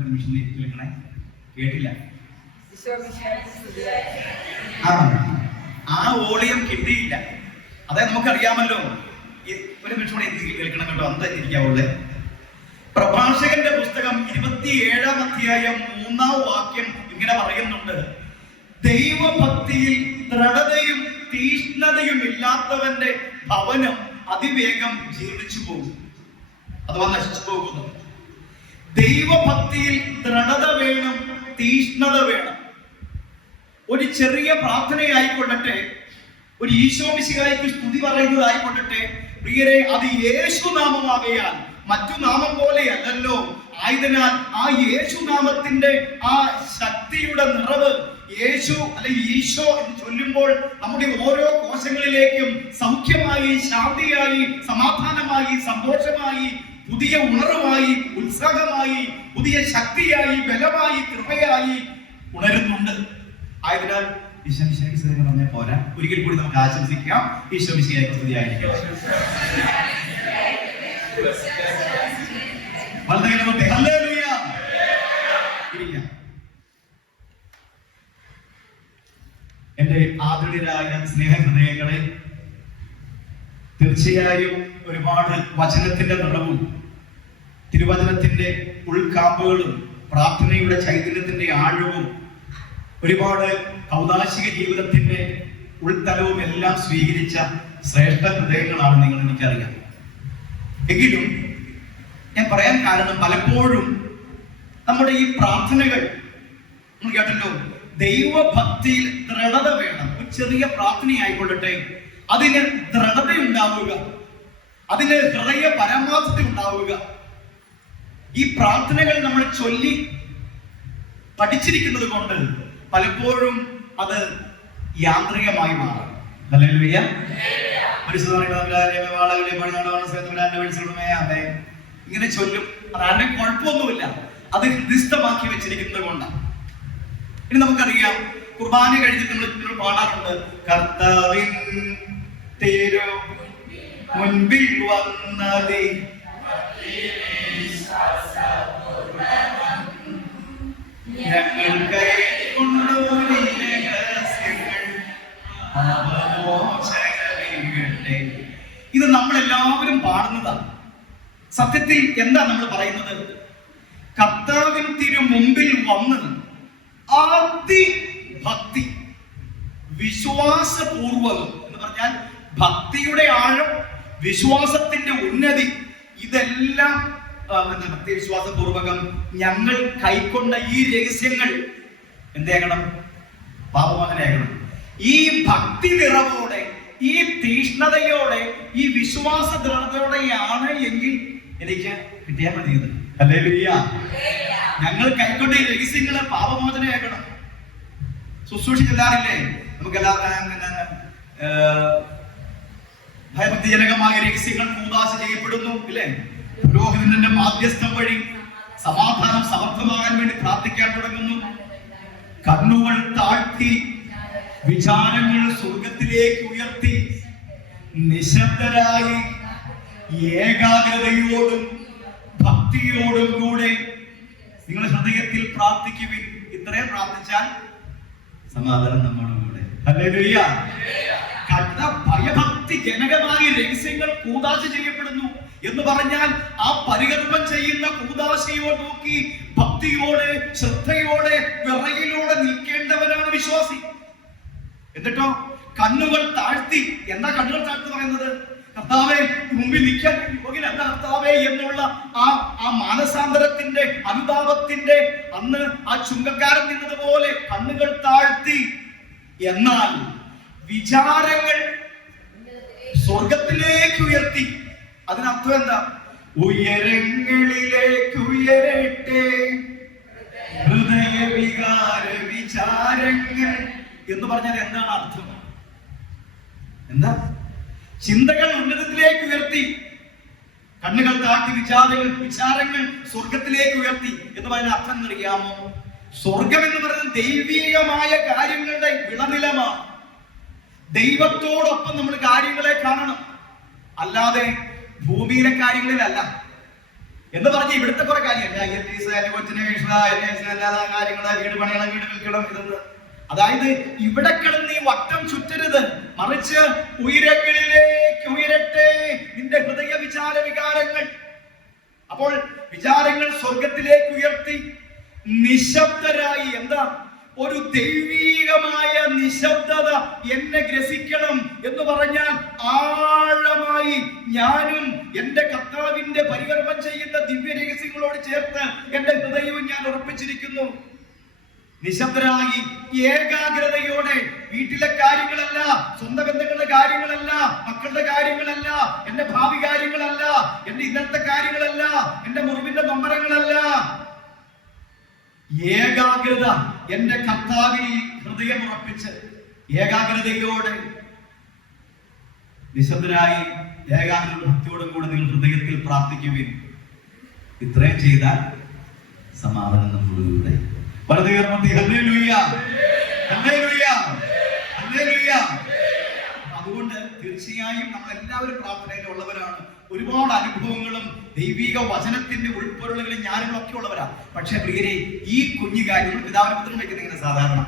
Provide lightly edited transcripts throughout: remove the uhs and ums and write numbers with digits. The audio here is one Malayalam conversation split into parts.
ഒരു നിമിഷം കേൾക്കണേ, കേട്ടില്ല. ആ വോളിയം കിട്ടിയില്ല. അതായത് നമുക്കറിയാമല്ലോ. ഒരു നിമിഷം കൂടെ കേൾക്കണം കേട്ടോ, അന്ത ഇരിക്കാവുള്ളേ. പ്രഭാഷകന്റെ പുസ്തകം 27-ാം അധ്യായം 3-ാം വാക്യം ഇങ്ങനെ പറയുന്നുണ്ട്: ദൈവഭക്തിയിൽ ദൃഢതയും തീഷ്ണതയും ഇല്ലാത്തവന്റെ ഭവനം അതിവേഗം ജീർണിച്ചു പോകും, അഥവാ നശിച്ചു പോകുന്നു. ദൈവഭക്തിയിൽ ദൃഢത വേണം, തീഷ്ണത വേണം. ഒരു ചെറിയ പ്രാർത്ഥനയായിക്കൊള്ളട്ടെ, ഒരു ഈശോമിശിഹായ്ക്ക് സ്തുതി പറയുന്നതായിക്കൊള്ളട്ടെ, പ്രിയരെ, അത് യേശുനാമമാകയാൽ മറ്റു നാമം പോലെയല്ലല്ലോ. ആയതിനാൽ ആ യേശുനാമത്തിന്റെ ആ ശക്തിയുടെ നിറവ് യേശു അല്ലെങ്കിൽ ഈശോ എന്ന് ചൊല്ലുമ്പോൾ നമ്മുടെ ഓരോ കോശങ്ങളിലേക്കും സൗഖ്യമായി, ശാന്തിയായി, സമാധാനമായി, സന്തോഷമായി, പുതിയ ഉണർവായി, ഉത്സാഹമായി, പുതിയ ശക്തിയായി, ബലമായി, കൃപയായി ഉണരുന്നുണ്ട്. ആയതിനാൽ ഈശോമിശിഹായ്ക്ക് സ്തുതി പറഞ്ഞാൽ പോരാ, ഒരിക്കൽ കൂടി നമുക്ക് ആശംസിക്കാം. ഈശോമിശിഹായ്ക്ക് സ്തുതിയായിരിക്കും. എന്റെ ആദരണീയരായ സ്നേഹഹൃദയങ്ങളെ, തീർച്ചയായും ഒരുപാട് വചനത്തിന്റെ നിറവും തിരുവചനത്തിന്റെ ഉൾക്കാമ്പുകളും പ്രാർത്ഥനയുടെ ചൈതന്യത്തിന്റെ ആഴവും ഒരുപാട് കൗതാശിക ജീവിതത്തിന്റെ ഉൾത്തലവും എല്ലാം സ്വീകരിച്ച ശ്രേഷ്ഠ ഹൃദയങ്ങളാണ് നിങ്ങൾ, എനിക്കറിയാം. എങ്കിലും ഞാൻ പറയാൻ കാരണം, പലപ്പോഴും നമ്മുടെ ഈ പ്രാർത്ഥനകൾ നമ്മൾ കേട്ടല്ലോ, ദൈവഭക്തിയിൽ ദൃഢത വേണം. ഒരു ചെറിയ പ്രാർത്ഥനയായിക്കൊള്ളട്ടെ, അതിന് ദൃഢത ഉണ്ടാവുക, അതിന് ഹൃദയ പരമാർത്ഥത ഉണ്ടാവുക. ഈ പ്രാർത്ഥനകൾ നമ്മൾ ചൊല്ലി പഠിച്ചിരിക്കുന്നത് കൊണ്ട് പലപ്പോഴും അത് യാന്ത്രികമായി മാറും. ഇങ്ങനെ ചൊല്ലും, അതാരുടെ കുഴപ്പമൊന്നുമില്ല, അത് ഹൃദിസ്ഥമാക്കി വെച്ചിരിക്കുന്നത് കൊണ്ടാണ്. ഇനി നമുക്കറിയാം, കുർബാന കഴിഞ്ഞിട്ട് നമ്മൾ പാടാറുണ്ട്: കർത്താവിൻ തിരു മുൻപിൽ വന്നതി ഞങ്ങൾ കൈകൊണ്ടൊരു രഹസ്യങ്ങൾ അവമോചനമേകട്ടെ. ഇത് നമ്മളെല്ലാവരും പാടുന്നതാണ്. സത്യത്തിൽ എന്താ നമ്മൾ പറയുന്നത്? കർത്താവിൻ തിരു മുമ്പിൽ വന്ന് ആദ്യ ഭക്തി, വിശ്വാസപൂർവകം എന്ന് പറഞ്ഞാൽ ഭക്തിയുടെ ആഴം, വിശ്വാസത്തിന്റെ ഉന്നതി, ഇതെല്ലാം ഭക്തി വിശ്വാസപൂർവകം ഞങ്ങൾ കൈക്കൊണ്ട ഈ രഹസ്യങ്ങൾ എന്താകണം? പാപമോചനയാകണം. ഈ ഭക്തി നിറവോടെ, ഈ തീഷ്ണതയോടെ, ഈ വിശ്വാസ ദൃഢതയോടെയാണ് എങ്കിൽ എനിക്ക് കിട്ടിയാൽ മതിയത്. ഹല്ലേലൂയ. ഞങ്ങൾ കൈക്കൊണ്ട ഈ രഹസ്യങ്ങള് പാപമോചനയാകണം. ശുശ്രൂഷിച്ചെല്ലാറില്ലേ, നമുക്കെല്ലാവരും ഭയഭക്തിജനകമായ രഹസ്യങ്ങൾ കൂദാശ ചെയ്യപ്പെടുന്നു, ഇല്ലേ? പുരോഹിതന്റെ മാധ്യസ്ഥം വഴി സമാധാനം സമർത്ഥമാകാൻ വേണ്ടി പ്രാർത്ഥിക്കാൻ തുടങ്ങുന്നു. കണ്ണുകൾ താഴ്ത്തി വിചാരങ്ങൾ സ്വർഗത്തിലേക്ക് ഉയർത്തി നിശബ്ദരായി ഏകാഗ്രതയോടും ഭക്തിയോടും കൂടെ നിങ്ങൾ ഹൃദയത്തിൽ പ്രാർത്ഥിക്കുവിൻ. ഇത്രയും പ്രാർത്ഥിച്ചാൽ സമാധാനം നമ്മുടെ കൂടെ. ഹല്ലേലൂയ. ഭയഭക്തി ജനകമായ രഹസ്യങ്ങൾ കൂദാശ ചെയ്യപ്പെടുന്നു എന്ന് പറഞ്ഞാൽ ആ പരികർമ്മം ചെയ്യുന്ന കൂദാശയോട് നോക്കി ഭക്തിയോടെ, ശ്രദ്ധയോടെ, വിറയിലൂടെ നിൽക്കേണ്ടവരാണ് വിശ്വാസി. എന്നിട്ടോ കണ്ണുകൾ താഴ്ത്തി. എന്താ കണ്ണുകൾ താഴ്ത്തി പറയുന്നത്? കർത്താവേ, മുമ്പിൽ നിൽക്കാൻ യോഗ്യനല്ല കർത്താവേ എന്നുള്ള ആ മാനസാന്തരത്തിന്റെ, അനുതാപത്തിന്റെ, അന്ന് ആ ചുങ്കക്കാരൻ നിന്നതുപോലെ കണ്ണുകൾ താഴ്ത്തി. എന്നാൽ വിചാരങ്ങൾ സ്വർഗത്തിലേക്ക് ഉയർത്തി. അതിനർത്ഥം എന്താ? ഉയരങ്ങളിലേക്ക് ഉയരട്ടെ ഹൃദയ വികാര വിചാരങ്ങൾ എന്ന് പറഞ്ഞാൽ എന്താണ് അർത്ഥം? എന്താ? ചിന്തകൾ ഉന്നതത്തിലേക്ക് ഉയർത്തി, കണ്ണുകൾ താഴ്ത്തി വിചാരങ്ങൾ സ്വർഗത്തിലേക്ക് ഉയർത്തി എന്ന് പറയുന്ന അർത്ഥം എന്നറിയാമോ? സ്വർഗം എന്ന് പറയുന്നത് ദൈവീകമായ കാര്യങ്ങളുടെ വിളനിലമാണ്. ദൈവത്തോടൊപ്പം നമ്മൾ കാര്യങ്ങളെ കാണണം, അല്ലാതെ ഭൂമിയിലെ കാര്യങ്ങളിലല്ല. എന്ന് പറഞ്ഞ് ഇവിടുത്തെ കുറെ കാര്യം കൊച്ചിനെ കാര്യങ്ങള് വീട് പണിയണം, വീട് വിൽക്കണം, ഇതെന്ന്. അതായത് ഇവിടെ കിടന്ന് ഈ വട്ടം ചുറ്റരുത്, മറിച്ച് ഉയരങ്ങളിലേക്ക് ഉയരട്ടെ നിന്റെ ഹൃദയ വിചാര വികാരങ്ങൾ. അപ്പോൾ വിചാരങ്ങൾ സ്വർഗത്തിലേക്ക് ഉയർത്തി നിശബ്ദരായി, എന്താ ഒരു ദൈവീകമായ നിശബ്ദത എന്നെ ഗ്രസിക്കണം എന്ന് പറഞ്ഞാൽ ആഴമായി ഞാനും എന്റെ കർത്താവിന്റെ പരികർമ്മം ചെയ്യുന്ന ദിവ്യ രഹസ്യങ്ങളോട് ചേർത്ത് എന്റെ ഹൃദയവും ഞാൻ ഉറപ്പിച്ചിരിക്കുന്നു. നിശബ്ദരായി ഏകാഗ്രതയോടെ വീട്ടിലെ കാര്യങ്ങളല്ല, സ്വന്തം ബന്ധങ്ങളുടെ കാര്യങ്ങളല്ല, മക്കളുടെ കാര്യങ്ങളല്ല, എന്റെ ഭാവി കാര്യങ്ങളല്ല, എന്റെ ഇന്നത്തെ കാര്യങ്ങളല്ല, എന്റെ മുറിവിന്റെ നൊമ്പരങ്ങളല്ല, ഏകാഗ്രത എന്റെ കർത്താവിൽ ഹൃദയം ഉറപ്പിച്ച് ഏകാഗ്രതയോടെ നിശബ്ദരായി ഏകാഗ്ര ഭക്തിയോടും കൂടെ നിങ്ങൾ ഹൃദയത്തിൽ പ്രാർത്ഥിക്കുവിൻ. ഇത്രയും ചെയ്താൽ സമാധാനം നമ്മളുടെ അതുകൊണ്ട് തീർച്ചയായും നമ്മൾ എല്ലാവരും പ്രാർത്ഥനയിലുള്ളവരാണ്. ഒരുപാട് അനുഭവങ്ങളും ദൈവിക വചനത്തിന്റെ ഉൾപ്പൊരുളുകളും ജ്ഞാനങ്ങളൊക്കെ ഉള്ളവരാണ്. പക്ഷെ പ്രിയരെ, ഈ കുഞ്ഞു കാര്യങ്ങൾ പിതാവിനപുത്രം വെക്കുന്നിങ്ങനെ സാധാരണ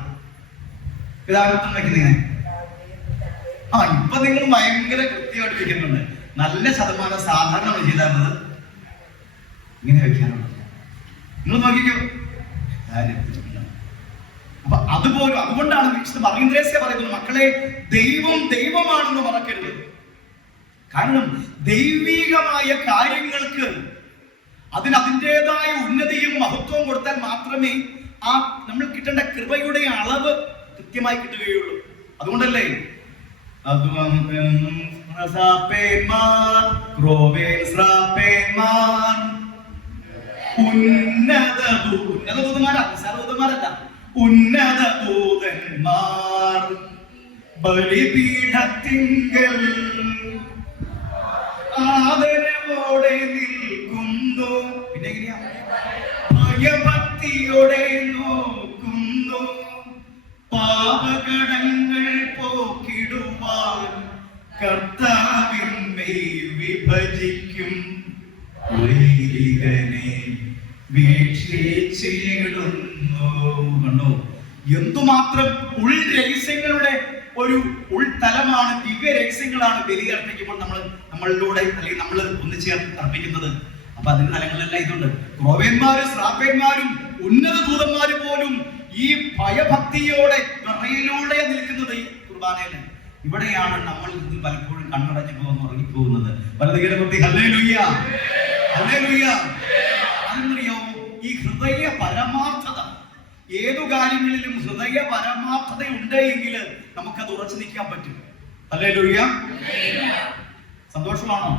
പിതാവിനപുത്രം വെക്കുന്നിങ്ങനെ ഇപ്പൊ നിങ്ങൾ ഭയങ്കര കൃത്യമായിട്ട് വെക്കുന്നുണ്ട്. നല്ല ശതമാനം സാധാരണ ചെയ്താൽ ഇങ്ങനെ വെക്കാനുള്ളത്. നിങ്ങൾ നോക്കിക്കോ. അപ്പൊ അതുപോലും അതുകൊണ്ടാണ് വിശുദ്ധ മറിയന്ത്രേസ്യ പറയുന്നത്, മക്കളെ ദൈവം ദൈവമാണെന്ന് മറക്കരുത്. കാരണം ദൈവികമായ കാര്യങ്ങൾക്ക് അതിൻ്റെതായ ഉന്നതിയും മഹത്വവും കൊടുത്താൽ മാത്രമേ ആ നമ്മൾ കിട്ടേണ്ട കൃപയുടെ അളവ് കൃത്യമായി കിട്ടുകയുള്ളൂ. അതുകൊണ്ടല്ലേ ഉന്നത ദൂതന്മാർ ബലിപീഠത്തിങ്കൽ ആദരവോടെ നിൽക്കുന്നു. പിന്നെ എങ്ങനെയാ? ഭയഭക്തിയോടെ നോക്കുന്നു. പാപകടങ്ങൾ പോക്കിടുവാൻ കർത്താവിന്മേൽ വിഭജിക്കും. കണ്ടോ, എന്തുമാത്രം ഉൾരഹസ്യങ്ങളുടെ ഒരു ഉൾത്തലമാണ്, ദിവ്യ രഹസ്യങ്ങളാണ് ബലി അർപ്പിക്കുമ്പോൾ നമ്മളിലൂടെ അല്ലെങ്കിൽ നമ്മൾ ഒന്നിച്ചേർത്ത് അർപ്പിക്കുന്നത്. അപ്പൊ അതിന്റെ തലങ്ങളെല്ലാം ഇതുണ്ട്. ക്രോവേന്മാരും ശ്രാപ്പേന്മാരും ഉന്നത ദൂതന്മാരും പോലും ഈ ഭയഭക്തിയോടെ വിറയിലൂടെ നിൽക്കുന്നത് ഈ കുർബാനയില്. ഇവിടെയാണ് നമ്മൾ ഇന്ന് പലപ്പോഴും കണ്ണടഞ്ഞു പോകുന്ന ഉറങ്ങിപ്പോകുന്നത്. അതെന്നറിയോ, ഈ ഹൃദയ പരമാർത്ഥത, ഏതു കാര്യങ്ങളിലും ഹൃദയ പരമാർത്ഥത ഉണ്ട് എങ്കിൽ നമുക്കത് ഉറച്ചു നിൽക്കാൻ പറ്റും. ഹല്ലേലൂയ. സന്തോഷമാണോ?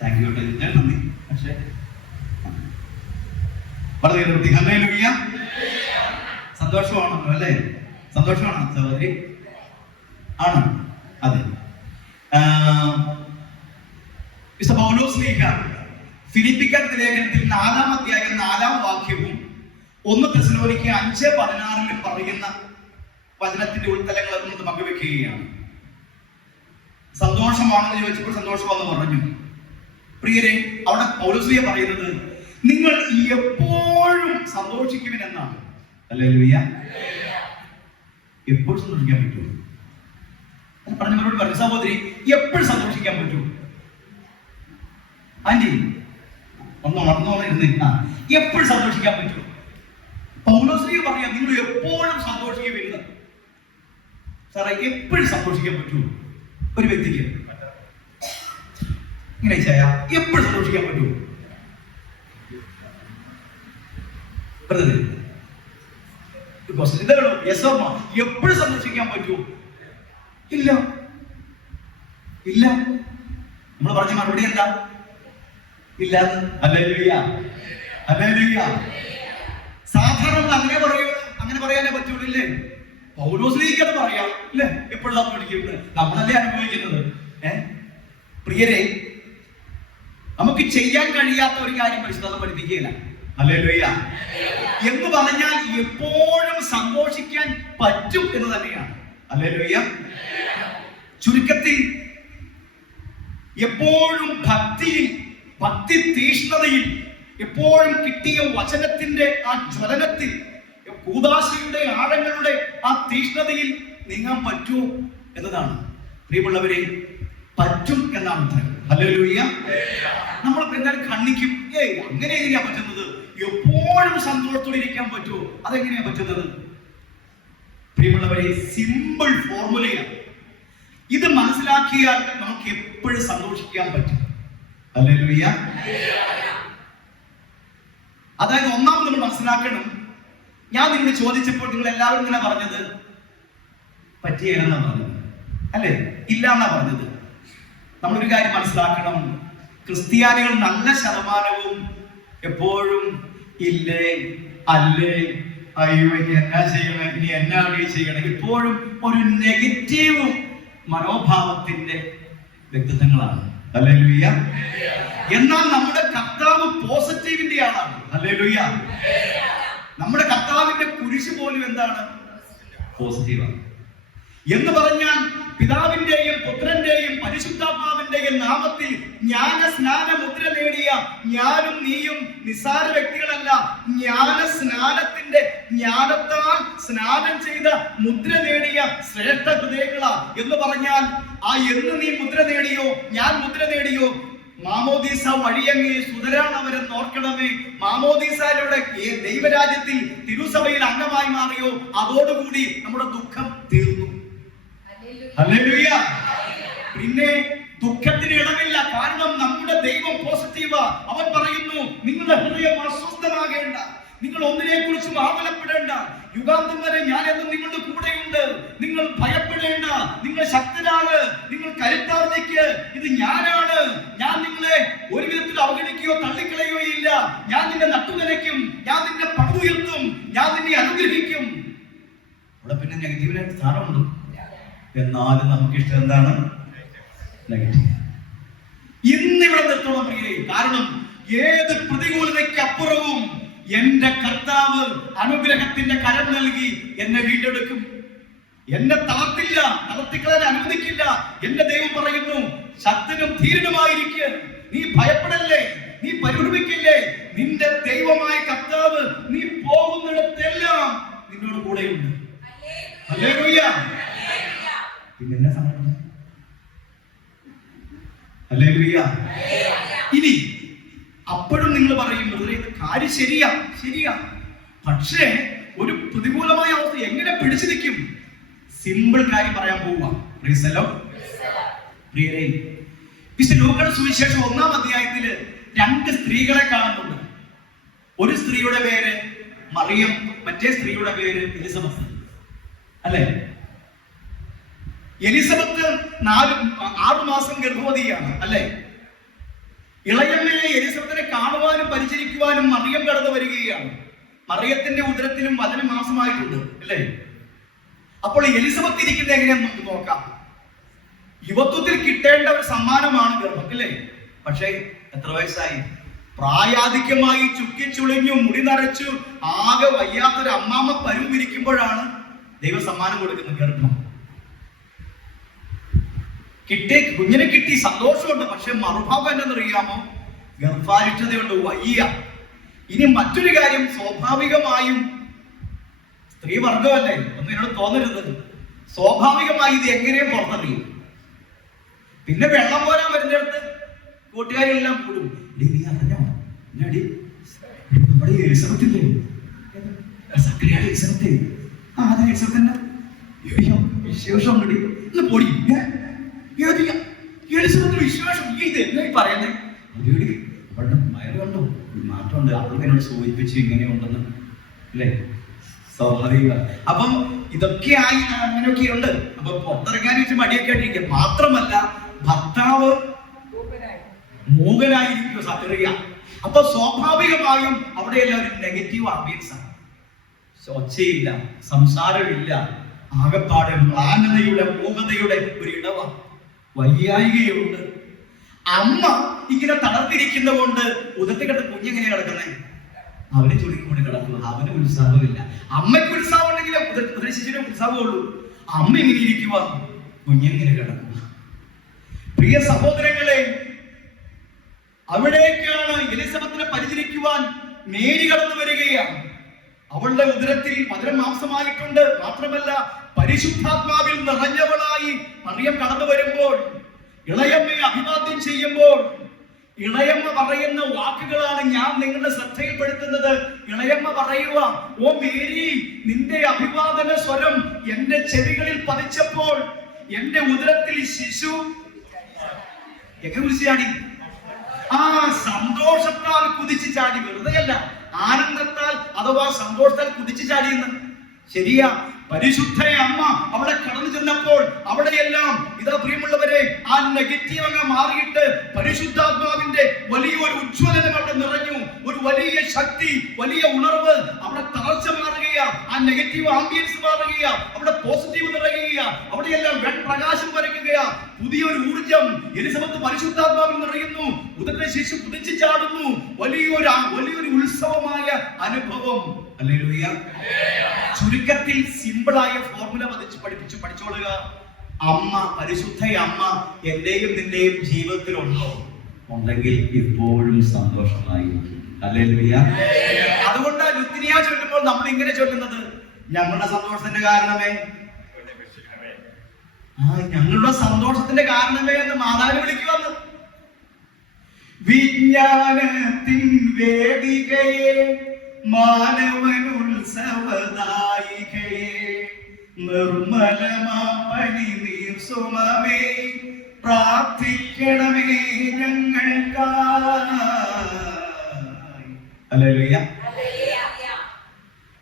Thank you. ഞാൻ നന്ദി. പക്ഷേ ഹല്ലേലൂയ. സന്തോഷമാണല്ലോ അല്ലേ? സന്തോഷമാണോ സഹോദരി? ആണ്. അതെ. ഫിലിപ്പിക്കർക്ക് ലേഖനത്തിൽ 4-ാം അധ്യായം 4-ാം വാക്യവും 1 തെസ്സലോനിക്കർ 5:16 പറയുന്ന വചനത്തിന്റെ ഉൾത്തലങ്ങൾ നമ്മൾ പങ്കുവെക്കുകയാണ്. സന്തോഷമാണെന്ന് ചോദിച്ചപ്പോൾ സന്തോഷമെന്ന് പറഞ്ഞു. പ്രിയരെ, അവിടെ പൗലോസ്ലീഹ പറയുന്നത് നിങ്ങൾ എപ്പോഴും സന്തോഷിക്കുവിനെന്നാണ്. ഹല്ലേലൂയ. എപ്പോഴും സന്തോഷിക്കാൻ പറ്റുമോ? പറഞ്ഞവരോട് പറഞ്ഞു, സഹോദരി എപ്പോഴും സന്തോഷിക്കാൻ പറ്റുമോ? ആന്റി എപ്പോഴും സന്തോഷിക്കാൻ പറ്റുമോ? പൗലോസ്ലീഹ പറയാം, നിങ്ങൾ എപ്പോഴും സന്തോഷിക്കുവില്ല. സാറേ, എപ്പോഴും സന്തോഷിക്കാൻ പറ്റുമോ ഒരു വ്യക്തിക്ക്? ഇങ്ങനെ എപ്പോഴും സന്തോഷിക്കാൻ പറ്റുമോ? എപ്പോഴും സന്തോഷിക്കാൻ പറ്റുമോ? ഇല്ല, ഇല്ല. നമ്മൾ പറഞ്ഞ മറുപടി എന്താ? ഇല്ല. Hallelujah, hallelujah. സാധാരണ അങ്ങനെ പറയുള്ളൂ, അങ്ങനെ പറയാനേ പറ്റുള്ളൂ. ഇല്ലേ? പൗലോസ്ലീഹ അത് പറയാം, അല്ലേ? എപ്പോഴും സന്തോഷിക്കുന്നത് നമ്മളല്ലേ അനുഭവിക്കുന്നത്. പ്രിയരെ, നമുക്ക് ചെയ്യാൻ കഴിയാത്ത ഒരു കാര്യം പരിശുദ്ധത പഠിപ്പിക്കുകയില്ല. ഹല്ലേലൂയ. എന്ന് പറഞ്ഞാൽ എപ്പോഴും സന്തോഷിക്കാൻ പറ്റും എന്ന് തന്നെയാണ്. ഹല്ലേലൂയ. ചുരുക്കത്തിൽ എപ്പോഴും ഭക്തി തീഷ്ണതയിൽ, എപ്പോഴും കിട്ടിയ വചനത്തിന്റെ ആ ജ്വലനത്തിൽ, കൂദാശയുടെ ആഴങ്ങളുടെ ആ തീഷ്ണതയിൽ നീങ്ങാൻ പറ്റുമോ എന്നതാണ്. പ്രിയമുള്ളവരെ, പറ്റും എന്നാണ് ഉത്തരം. ഹല്ലേലൂയ. നമ്മൾ എന്തായാലും കണ്ണിക്കും, അങ്ങനെ എങ്ങനെയാ പറ്റുന്നത്? എപ്പോഴും സന്തോഷത്തോടെ ഇരിക്കാൻ പറ്റുമോ? അതെങ്ങനെയാ പറ്റുന്നത്? പ്രിയമുള്ളവരെ, സിമ്പിൾ ഫോർമുലയാണ്. ഇത് മനസ്സിലാക്കിയാൽ നമുക്ക് എപ്പോഴും സന്തോഷിക്കാൻ പറ്റും. ഹല്ലേലൂയ. അതായത് ഒന്നാമത് നമ്മൾ മനസ്സിലാക്കണം, ഞാൻ നിങ്ങളോട് ചോദിച്ചപ്പോൾ നിങ്ങൾ എല്ലാവരും ഇങ്ങനെ പറഞ്ഞത് പറ്റിയെന്നാ പറഞ്ഞത്, അല്ലേ? ഇല്ല എന്നാ പറഞ്ഞത്. നമ്മളൊരു കാര്യം മനസ്സിലാക്കണം, ക്രിസ്ത്യാനികൾ നല്ല ശതമാനവും എപ്പോഴും ഇല്ലേ, അല്ലേ, അയ്യോ ഇനി എന്നാ ചെയ്യണം, ഇനി എന്നാ ചെയ്യണം, ഇപ്പോഴും ഒരു നെഗറ്റീവ് മനോഭാവത്തിന്റെ വ്യക്തിത്വങ്ങളാണ്. ഹല്ലേലൂയ. എന്നാൽ നമ്മുടെ കർത്താവ് പോസിറ്റീവിന്റെ ആളാണ്. ഹല്ലേലൂയ. നമ്മുടെ കർത്താവിന്റെ കുരിശ് പോലും എന്താണ്? പോസിറ്റീവാണ്. എന്ന് പറഞ്ഞാൽ പിതാവിന്റെയും പുത്രന്റെയും പരിശുദ്ധാത്മാവിന്റെയും നാമത്തിൽ ജ്ഞാന സ്നാന മുദ്ര നേടിയ ഞാനും നീയും നിസ്സാര വ്യക്തികളല്ല. ജ്ഞാന സ്നാനത്തിന്റെ ജ്ഞാനത്താൽ സ്നാനം ചെയ്ത മുദ്ര നേടിയ ശ്രേഷ്ഠ ഹൃദയങ്ങളാ. എന്ന് പറഞ്ഞാൽ ആ എന്ന് നീ മുദ്ര നേടിയോ, ഞാൻ മുദ്ര നേടിയോ, മാമോദീസ വഴിയങ്ങേ സുതരാണവരെ നോർക്കണമേ. മാമോദീസയിലൂടെ ദൈവരാജ്യത്തിൽ തിരുസഭയിൽ അംഗമായി മാറിയോ, അതോടുകൂടി നമ്മുടെ ദുഃഖം തീർന്നു. ഹല്ലേലൂയ. പിന്നെ ദുഃഖത്തിന് ഇടമില്ല, കാരണം നമ്മുടെ ദൈവം പോസിറ്റീവാ. അവൻ പറയുന്നു, നിങ്ങളുടെ ഹൃദയം അസ്വസ്ഥമാകേണ്ട, നിങ്ങൾ ഒന്നിനെ കുറിച്ചും ആകുലപ്പെടേണ്ട, യുഗാന്തം വരെ ഞാൻ എന്നും നിങ്ങളുടെ കൂടെയുണ്ട്, നിങ്ങൾ ഭയപ്പെടേണ്ട, നിങ്ങൾ ശക്തനാണ്, നിങ്ങൾ കരുത്താർജിക്ക്, ഇത് ഞാനാണ്, ഞാൻ നിങ്ങളെ ഒരു വിധത്തിൽ അവഗണിക്കുകയോ തള്ളിക്കളയോ ഇല്ല, ഞാൻ നിന്നെ നട്ടുനിലയ്ക്കും, ഞാൻ നിന്നെ പടുത്തുയർത്തും, ഞാൻ നിന്നെ അനുഗ്രഹിക്കും. അവിടെ പിന്നെ നെഗറ്റീവിനായിട്ട് സ്ഥാനമുണ്ട്. എന്നാലും നമുക്കിഷ്ടം എന്താണ്? നെഗറ്റീവ്. ഇന്നിവിടെ നിർത്തണം പ്രിയരെ. കാരണം ഏത് പ്രതികൂലതയ്ക്കപ്പുറവും എന്റെ കർത്താവ് അനുഗ്രഹത്തിന്റെ കരം നൽകി എന്നെ വീണ്ടെടുക്കും. എന്നെ തളർത്തില്ല, തളർത്തിക്കളയാൻ അനുവദിക്കില്ല. എന്റെ ദൈവം പറയുന്നു, ശക്തനും ധീരനുമായിരിക്കുക, നീ ഭയപ്പെടല്ലേ, നീ പരിഭ്രമിക്കില്ലേ, നിന്റെ ദൈവമായ കർത്താവ് നീ പോകുന്നിടത്തെല്ലാം നിന്നോട് കൂടെയുണ്ട്. ഹല്ലേലൂയ. പിന്നെ സമയം. ഹല്ലേലൂയ. ഇനി അപ്പോഴും നിങ്ങൾ പറയും, ഇത് കാര്യം ശരിയാ, പക്ഷേ ഒരു പ്രതികൂലമായ അവസ്ഥ എങ്ങനെ പിടിച്ചു നിൽക്കും? സിമ്പിൾ കാര്യം പറയാൻ പോവുക. പ്രിയരേ, വിശുദ്ധ ലൂക്കോസ് സുവിശേഷം 1-ാം അധ്യായത്തില് 2 സ്ത്രീകളെ കാണുന്നുണ്ട്. ഒരു സ്ത്രീയുടെ പേര് മറിയം, മറ്റേ സ്ത്രീയുടെ പേര് എലിസബത്ത്, അല്ലേ? എലിസബത്ത് 6 മാസം ഗർഭവതിയാണ്, അല്ലേ? ഇളയമ്മയെ എലിസബത്തിനെ കാണുവാനും പരിചരിക്കുവാനും മറിയം കടന്നു വരികയാണ്. മറിയത്തിന്റെ ഉദരത്തിലും വചനമാസമായിട്ടുണ്ട്, അല്ലേ? അപ്പോൾ എലിസബത്ത് ഇരിക്കുന്നത് എങ്ങനെയാന്ന് നമുക്ക് നോക്കാം. യുവത്വത്തിൽ കിട്ടേണ്ട ഒരു സമ്മാനമാണ് ഗർഭം, അല്ലേ? പക്ഷേ എത്ര വയസ്സായി? പ്രായാധിക്യമായി ചുക്കിച്ചുളിഞ്ഞു മുടി നരച്ചു ആകെ വയ്യാത്തൊരു അമ്മാമ്മ പരുവിരിക്കുമ്പോഴാണ് ദൈവ സമ്മാനം കൊടുക്കുന്നത്, ഗർഭം. കുഞ്ഞിനെ കിട്ടി, സന്തോഷമുണ്ട്. പക്ഷെ മറുഭാഗം എന്താണെന്നറിയാമോ? ഗർഭാരിഷ്ഠതയുണ്ട്, വയ്യ. ഇനി മറ്റൊരു കാര്യം, സ്വാഭാവികമായും സ്ത്രീ വർഗമല്ലേ, ഒന്നും എന്നോട് തോന്നരുത്, സ്വാഭാവികമായി ഇത് എങ്ങനെയും പുറത്തറിയും. പിന്നെ വെള്ളം പോരാൻ വരുന്നിടത്ത് കൂട്ടുകാരെല്ലാം കൂടും. നീ അറിഞ്ഞോ, നമ്മുടെ എലിസബത്തില്ലേ, എലിസബത്ത്, അതെ എലിസബത്തിന്റെ വിശേഷം പൊടി എലിസബത്തിന് വിശ്വാസം ഇത് എന്നായി പറയുന്നത്. അവളുടെ വയറുകൊണ്ടോ മാറ്റമുണ്ട്, അവൾക്ക് എന്നോട് സൂചിപ്പിച്ചു ഇങ്ങനെയുണ്ടെന്ന്, അല്ലേ? സ്വാഭാവിക. അപ്പം ഇതൊക്കെ ആയി അങ്ങനെയൊക്കെ ഉണ്ട്. അപ്പൊ പുറത്തിറങ്ങാൻ വെച്ച് മടിയൊക്കെ ആയിട്ടിരിക്കുക. മാത്രമല്ല ഭർത്താവ് മൂകനായിരിക്കും, സക്കറിയ. അപ്പൊ സ്വാഭാവികമായും അവിടെയെല്ലാം ഒരു നെഗറ്റീവ് ആംബിയൻസ് ആണ്. ഒച്ചയില്ല, സംസാരമില്ല, ആകപ്പാടെ മ്ലാനതയുടെ മൂകതയുടെ ഒരു ഇടവാണ്, വയ്യായികയുണ്ട്. അമ്മ ഇങ്ങനെ തളർത്തിരിക്കുന്ന കൊണ്ട് ഉദരത്തിക്കട്ട് കുഞ്ഞെങ്ങനെ കിടക്കുന്നത്? അവനെ ചുരുക്കൊണ്ട് കിടക്കുന്നു, അവന് ഉത്സാഹമില്ല. അമ്മയ്ക്ക് ഉത്സാഹം ഉണ്ടെങ്കിൽ ഉദരശിശുവിന് ഉത്സാഹമുള്ളൂ. അമ്മ ഇങ്ങനെ ഇരിക്കുക, കുഞ്ഞെങ്ങനെ കിടക്കുക. പ്രിയ സഹോദരങ്ങളെ, അവിടേക്കാണ് എലിസബത്തിനെ പരിചരിക്കുവാൻ മേരി കടന്നു വരികയാണ്. അവളുടെ ഉദരത്തിൽ മധുരം മാംസമായിട്ടുണ്ട്. മാത്രമല്ല, പരിശുദ്ധാത്മാവിൽ നിറഞ്ഞവളായി മറിയം കടന്നു വരുമ്പോൾ, ഇളയമ്മയെ അഭിവാദ്യം ചെയ്യുമ്പോൾ ഇളയമ്മ പറയുന്ന വാക്കുകളാണ് ഞാൻ നിങ്ങളുടെ ശ്രദ്ധയിൽപ്പെടുത്തുന്നത്. ഇളയമ്മ പറയുക, ഓ മേരി, നിന്റെ അഭിവാദന സ്വരം എന്റെ ചെവികളിൽ പതിച്ചപ്പോൾ എന്റെ ഉദരത്തിൽ ശിശു ചാടി. ആ സന്തോഷത്താൽ കുതിച്ചു ചാടി. വെറുതെയല്ല, ആനന്ദത്താൽ അഥവാ സന്തോഷത്താൽ കുതിച്ചു ചാടിയെന്ന്. ശരിയാ, പരിശുദ്ധ അമ്മ അവിടെ കടന്നു ചെന്നപ്പോൾ അവിടെയെല്ലാം ഇതാ പ്രിയമുള്ളവരെ, ആ നെഗറ്റീവ് അങ്ങ് മാറിയിട്ട് പരിശുദ്ധാത്മാവിന്റെ വലിയൊരു ഉജ്ജ്വലനം അവിടെ നിറഞ്ഞു. ഒരു വലിയ ശക്തി, വലിയ ഉണർവ്. അവിടെ തളർച്ച മാറുകയാ, ആ നെഗറ്റീവ് ആംബിയൻസ് മാറുകയാ, അവിടെ പോസിറ്റീവ് നിറയുകയാ, അവിടെയെല്ലാം പ്രകാശം വരയ്ക്കുകയാ. പുതിയൊരു ഊർജം. എലിസബത്ത് പരിശുദ്ധാത്മാവിൽ നിറയുന്നു. ഉദരത്തെ ശിശു കുതിച്ചു ചാടുന്നു. വലിയൊരു ഉത്സവമായ അനുഭവം. ഹല്ലേലൂയ. ചുരുക്കത്തിൽ സിമ്പിളായ ഫോർമുല പഠിച്ചോളുക. അമ്മ, പരിശുദ്ധ അമ്മ എന്റെയും നിന്റെയും ജീവിതത്തിൽ ഉണ്ടോ? ഉണ്ടെങ്കിൽ ഇപ്പോഴും സന്തോഷമായി. ഹല്ലേലൂയ. അതുകൊണ്ടാണ് ലുത്തിനിയ ചൊല്ലുമ്പോൾ നമ്മൾ ഇങ്ങനെ ചൊല്ലുന്നത്, ഞങ്ങളുടെ സന്തോഷത്തിന്റെ കാരണമേ, ഞങ്ങളുടെ സന്തോഷത്തിന്റെ കാരണമേ എന്ന് മാതാവിനെ വിളിക്കുവന്ന്. വിജ്ഞാനത്തിൻ വേദികയെ, മാനവനുത്സവദായികയെ, നിർമ്മലമാപനി നീർസുമമേ, പ്രാർത്ഥിക്കണമേ ഞങ്ങൾക്കായി. ഹല്ലേലൂയ.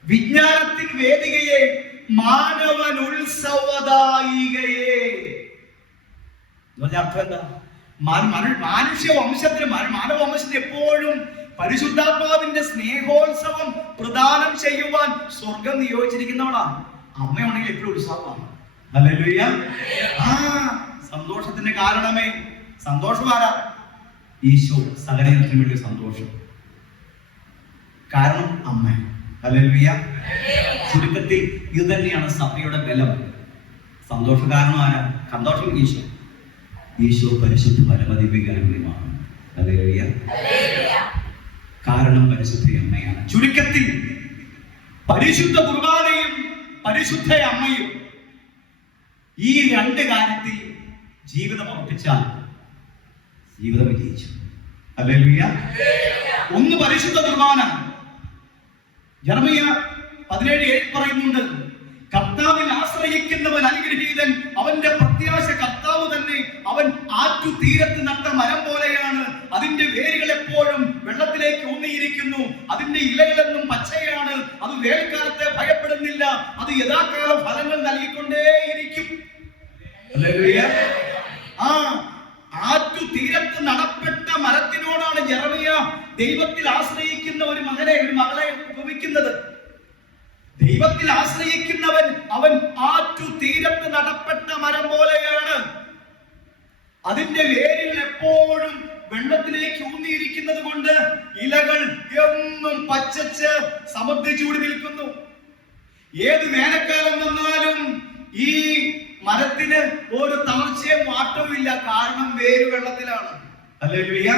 വിജ്ഞാനത്തിൻ വേദികയെ, മാനവനുത്സവദായികയെ. അർത്ഥം എന്താ? മാനുഷ്യ വംശത്തിന്, മാനവ വംശത്തിന് എപ്പോഴും പരിശുദ്ധാത്മാവിന്റെ സ്നേഹോത്സവം പ്രദാനം ചെയ്യുവാൻ സ്വർഗം നിയോഗിച്ചിരിക്കുന്നവളാണ്. അമ്മയുണ്ടെങ്കിൽ എപ്പോഴും ഉത്സവമാണ്. ഹല്ലേലൂയ. ആ സന്തോഷത്തിന്റെ കാരണമേ, സന്തോഷമാരാ? ഈശോ സകലത്തിന് വേണ്ടി സന്തോഷം. കാരണം അമ്മ. ഹല്ലേലൂയ. ചുരുക്കത്തിൽ ഇത് തന്നെയാണ് സഭയുടെ ബലം. സന്തോഷ കാരണം ആരാ? സന്തോഷം ഈശോ. ഈശോ പരിശുദ്ധ പരമദിവ്യകാരുണ്യമാണ്. ഹല്ലേലൂയ. കാരണം പരിശുദ്ധ അമ്മയാണ്. ചുരുക്കത്തിൽ പരിശുദ്ധ കുർബാനയും പരിശുദ്ധ അമ്മയും ഈ രണ്ട് കാര്യത്തിൽ ജീവിതം ഉറപ്പിച്ചാൽ ജീവിതം വിജയിച്ചു. ഹല്ലേലൂയ. ഒന്ന് പരിശുദ്ധ കുർബാന. യെരമ്യാ 17:7 പറയുന്നുണ്ട്, കർത്താവിൽ ആശ്രയിക്കുന്നവൻ അനുഗ്രഹീതൻ, അവന്റെ പ്രത്യാശ കർത്താവ് തന്നെ. അവൻ ആറ്റു തീരത്ത് നട്ട മരം പോലെയാണ്. അതിന്റെ വേരുകൾ എപ്പോഴും വെള്ളത്തിലേക്ക് ഊന്നിയിരിക്കുന്നു. അതിന്റെ ഇലകളെന്നും പച്ചയാണ്. അത് വേനൽക്കാലത്തെ ഭയപ്പെടുന്നില്ല. അത് യഥാകാലം ഫലങ്ങൾ നൽകിക്കൊണ്ടേയിരിക്കും. ആ ആറ്റു തീരത്ത് നടപ്പെട്ട മരത്തിനോടാണ് യെരമ്യാ ദൈവത്തിൽ ആശ്രയിക്കുന്ന ഒരു മകളെ ഉപമിക്കുന്നത്. ദൈവത്തിൽ ആശ്രയിക്കുന്നവൻ അവൻ ആറ്റു തീരത്ത് നടപ്പെട്ട മരം പോലെയാണ്. അതിന്റെ വേരുകൾ എപ്പോഴും വെള്ളത്തിലേക്ക് ഊന്നിയിരിക്കുന്നത് കൊണ്ട് ഇലകൾ എന്നും പച്ചച്ച് സമൃദ്ധിച്ചൂടി നിൽക്കുന്നു. ഏത് വേനൽക്കാലം വന്നാലും ഈ മരത്തിന് ഒരു തളർച്ചയും മാറ്റവും ഇല്ല. കാരണം വേര് വെള്ളത്തിലാണ്. ഹല്ലേലൂയ.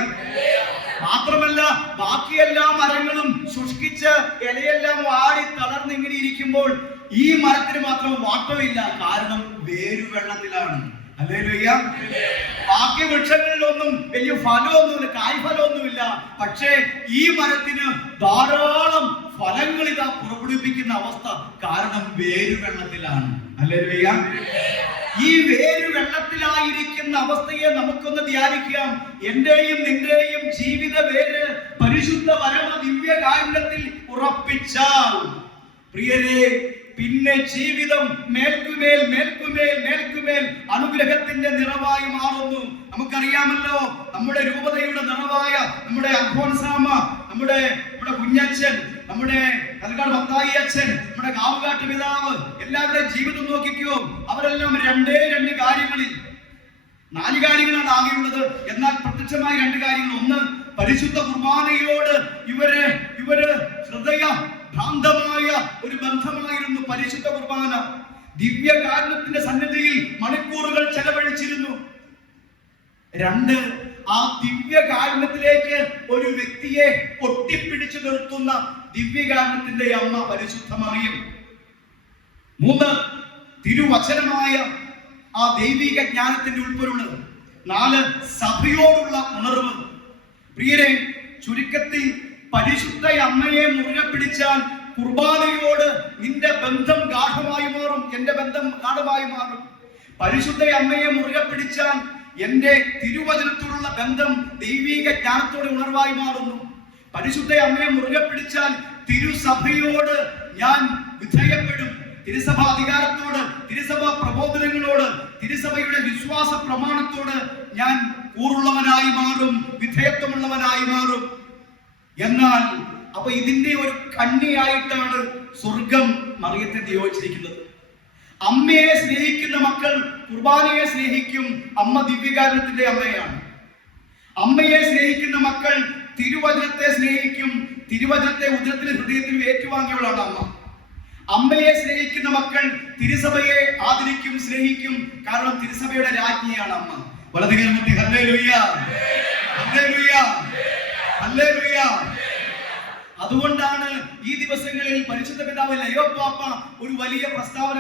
മാത്രമല്ല, ബാക്കിയെല്ലാ മരങ്ങളും ശുഷ്കിച്ച് ഇലയെല്ലാം വാടി തളർന്ന് ഇങ്ങനെ ഇരിക്കുമ്പോൾ ഈ മരത്തിന് മാത്രം വാട്ടമില്ല. കാരണം വേരു വെള്ളത്തിലാണ്. ഹല്ലേലൂയ. ബാക്കി വൃക്ഷങ്ങളിലൊന്നും വലിയ ഫലമൊന്നുമില്ല, കായ്ഫലമൊന്നുമില്ല. പക്ഷേ ഈ മരത്തിന് ധാരാളം ഫലങ്ങൾ ഇതാ പുറപ്പെടുവിപ്പിക്കുന്ന അവസ്ഥ. കാരണം വേരു വെള്ളത്തിലാണ്. ഹല്ലേലൂയ. ഈ വേരു വെള്ളത്തിലായിരിക്കുന്ന അവസ്ഥയെ നമുക്കൊന്ന് ധ്യാനിക്കാം. എന്റെയും നിന്റെയും ജീവിത വേര് പരിശുദ്ധ പരമ ദിവ്യകാരുണ്യത്തിൽ ഉറപ്പിച്ചാൽ പ്രിയരെ, പിന്നെ ജീവിതം മേൽക്കുമേൽ മേൽക്കുമേൽ മേൽക്കുമേൽ അനുഗ്രഹത്തിന്റെ നിറവായി മാറുന്നു. നമുക്കറിയാമല്ലോ, നമ്മുടെ രൂപതയുടെ നിറവായ നമ്മുടെ അൽഫോൻസാമ്മ, നമ്മുടെ കുഞ്ഞച്ഛൻ, നമ്മുടെ കൽക്കാട് മത്തായി അച്ഛൻ, നമ്മുടെ കാവുകാട്ട് പിതാവ്, എല്ലാവരുടെയും ജീവിതം നോക്കിക്കോ. അവരെല്ലാം രണ്ട് കാര്യങ്ങളിൽ, 4 കാര്യങ്ങളാണ് ആകെയുള്ളത്. എന്നാൽ പ്രത്യക്ഷമായ 2 കാര്യങ്ങൾ. ഒന്ന്, പരിശുദ്ധ കുർബാനയോട് ഇവര് ഹൃദയ ഭ്രാന്തമായ ഒരു ബന്ധമായിരുന്നു. പരിശുദ്ധ കുർബാന ദിവ്യകാരുണ്യത്തിന്റെ സന്നിധിയിൽ മണിക്കൂറുകൾ ചെലവഴിച്ചിരുന്നു. രണ്ട്, ആ ദിവ്യകാരുണ്യത്തിലേക്ക് ഒരു വ്യക്തിയെ ഒട്ടിപ്പിടിച്ചു നിർത്തുന്ന ദിവ്യകാരുണ്യത്തിന്റെ അമ്മ പരിശുദ്ധ മറിയം. മൂന്ന്, തിരുവചനമായ ആ ദൈവിക ജ്ഞാനത്തിന്റെ ഉൾപ്പൊരുള്. നാല്, സഭയോടുള്ള ഉണർവ്. പ്രിയരെ, ചുരുക്കത്തിൽ പരിശുദ്ധ അമ്മയെ മുറുകെ പിടിച്ചാൽ കുർബാനയോട് നിന്റെ ബന്ധം ഗാഢമായി മാറും, എന്റെ ബന്ധം ഗാഢമായി മാറും. പരിശുദ്ധ അമ്മയെ മുറുകെ പിടിച്ചാൽ എന്റെ തിരുവചനത്തോടുള്ള ബന്ധം ദൈവിക ജ്ഞാനത്തോടെ ഉണർവായി മാറുന്നു. പരിശുദ്ധ അമ്മയെ മുറുകെ പിടിച്ചാൽ തിരുസഭയോട് ഞാൻ വിധേയപ്പെടും. തിരുസഭ അധികാരത്തോട്, തിരുസഭ പ്രബോധനങ്ങളോട്, തിരുസഭയുടെ വിശ്വാസ പ്രമാണത്തോട് ഞാൻ കൂറുള്ളവനായി മാറും, വിധേയത്വമുള്ളവനായി മാറും. എന്നാൽ അപ്പൊ ഇതിന്റെ ഒരു കണ്ണിയായിട്ടാണ് സ്വർഗം മറിയത്തെ നിയോഗിച്ചിരിക്കുന്നത്. അമ്മയെ സ്നേഹിക്കുന്ന മക്കൾ കുർബാനയെ സ്നേഹിക്കും. അമ്മ ദിവ്യകാരുണ്യത്തിന്റെ അമ്മയാണ്. അമ്മയെ സ്നേഹിക്കുന്ന മക്കൾ തിരുവചനത്തെ സ്നേഹിക്കും. തിരുവചനത്തെ ഉദരത്തിലും ഹൃദയത്തിലും ഏറ്റുവാങ്ങിയവളാണ് അമ്മ. അമ്മയെ സ്നേഹിക്കുന്ന മക്കൾ തിരുസഭയെ ആദരിക്കും, സ്നേഹിക്കും. കാരണം തിരുസഭയുടെ രാജ്ഞിയാണ് അമ്മ. വലതുകൈ മുട്ടി ഹല്ലേലൂയ, ഹല്ലേലൂയ, ഹല്ലേലൂയ. അതുകൊണ്ടാണ് ഈ ദിവസങ്ങളിൽ പരിശുദ്ധ പിതാവ് ലയോ പാപ്പ ഒരു വലിയ പ്രസ്താവന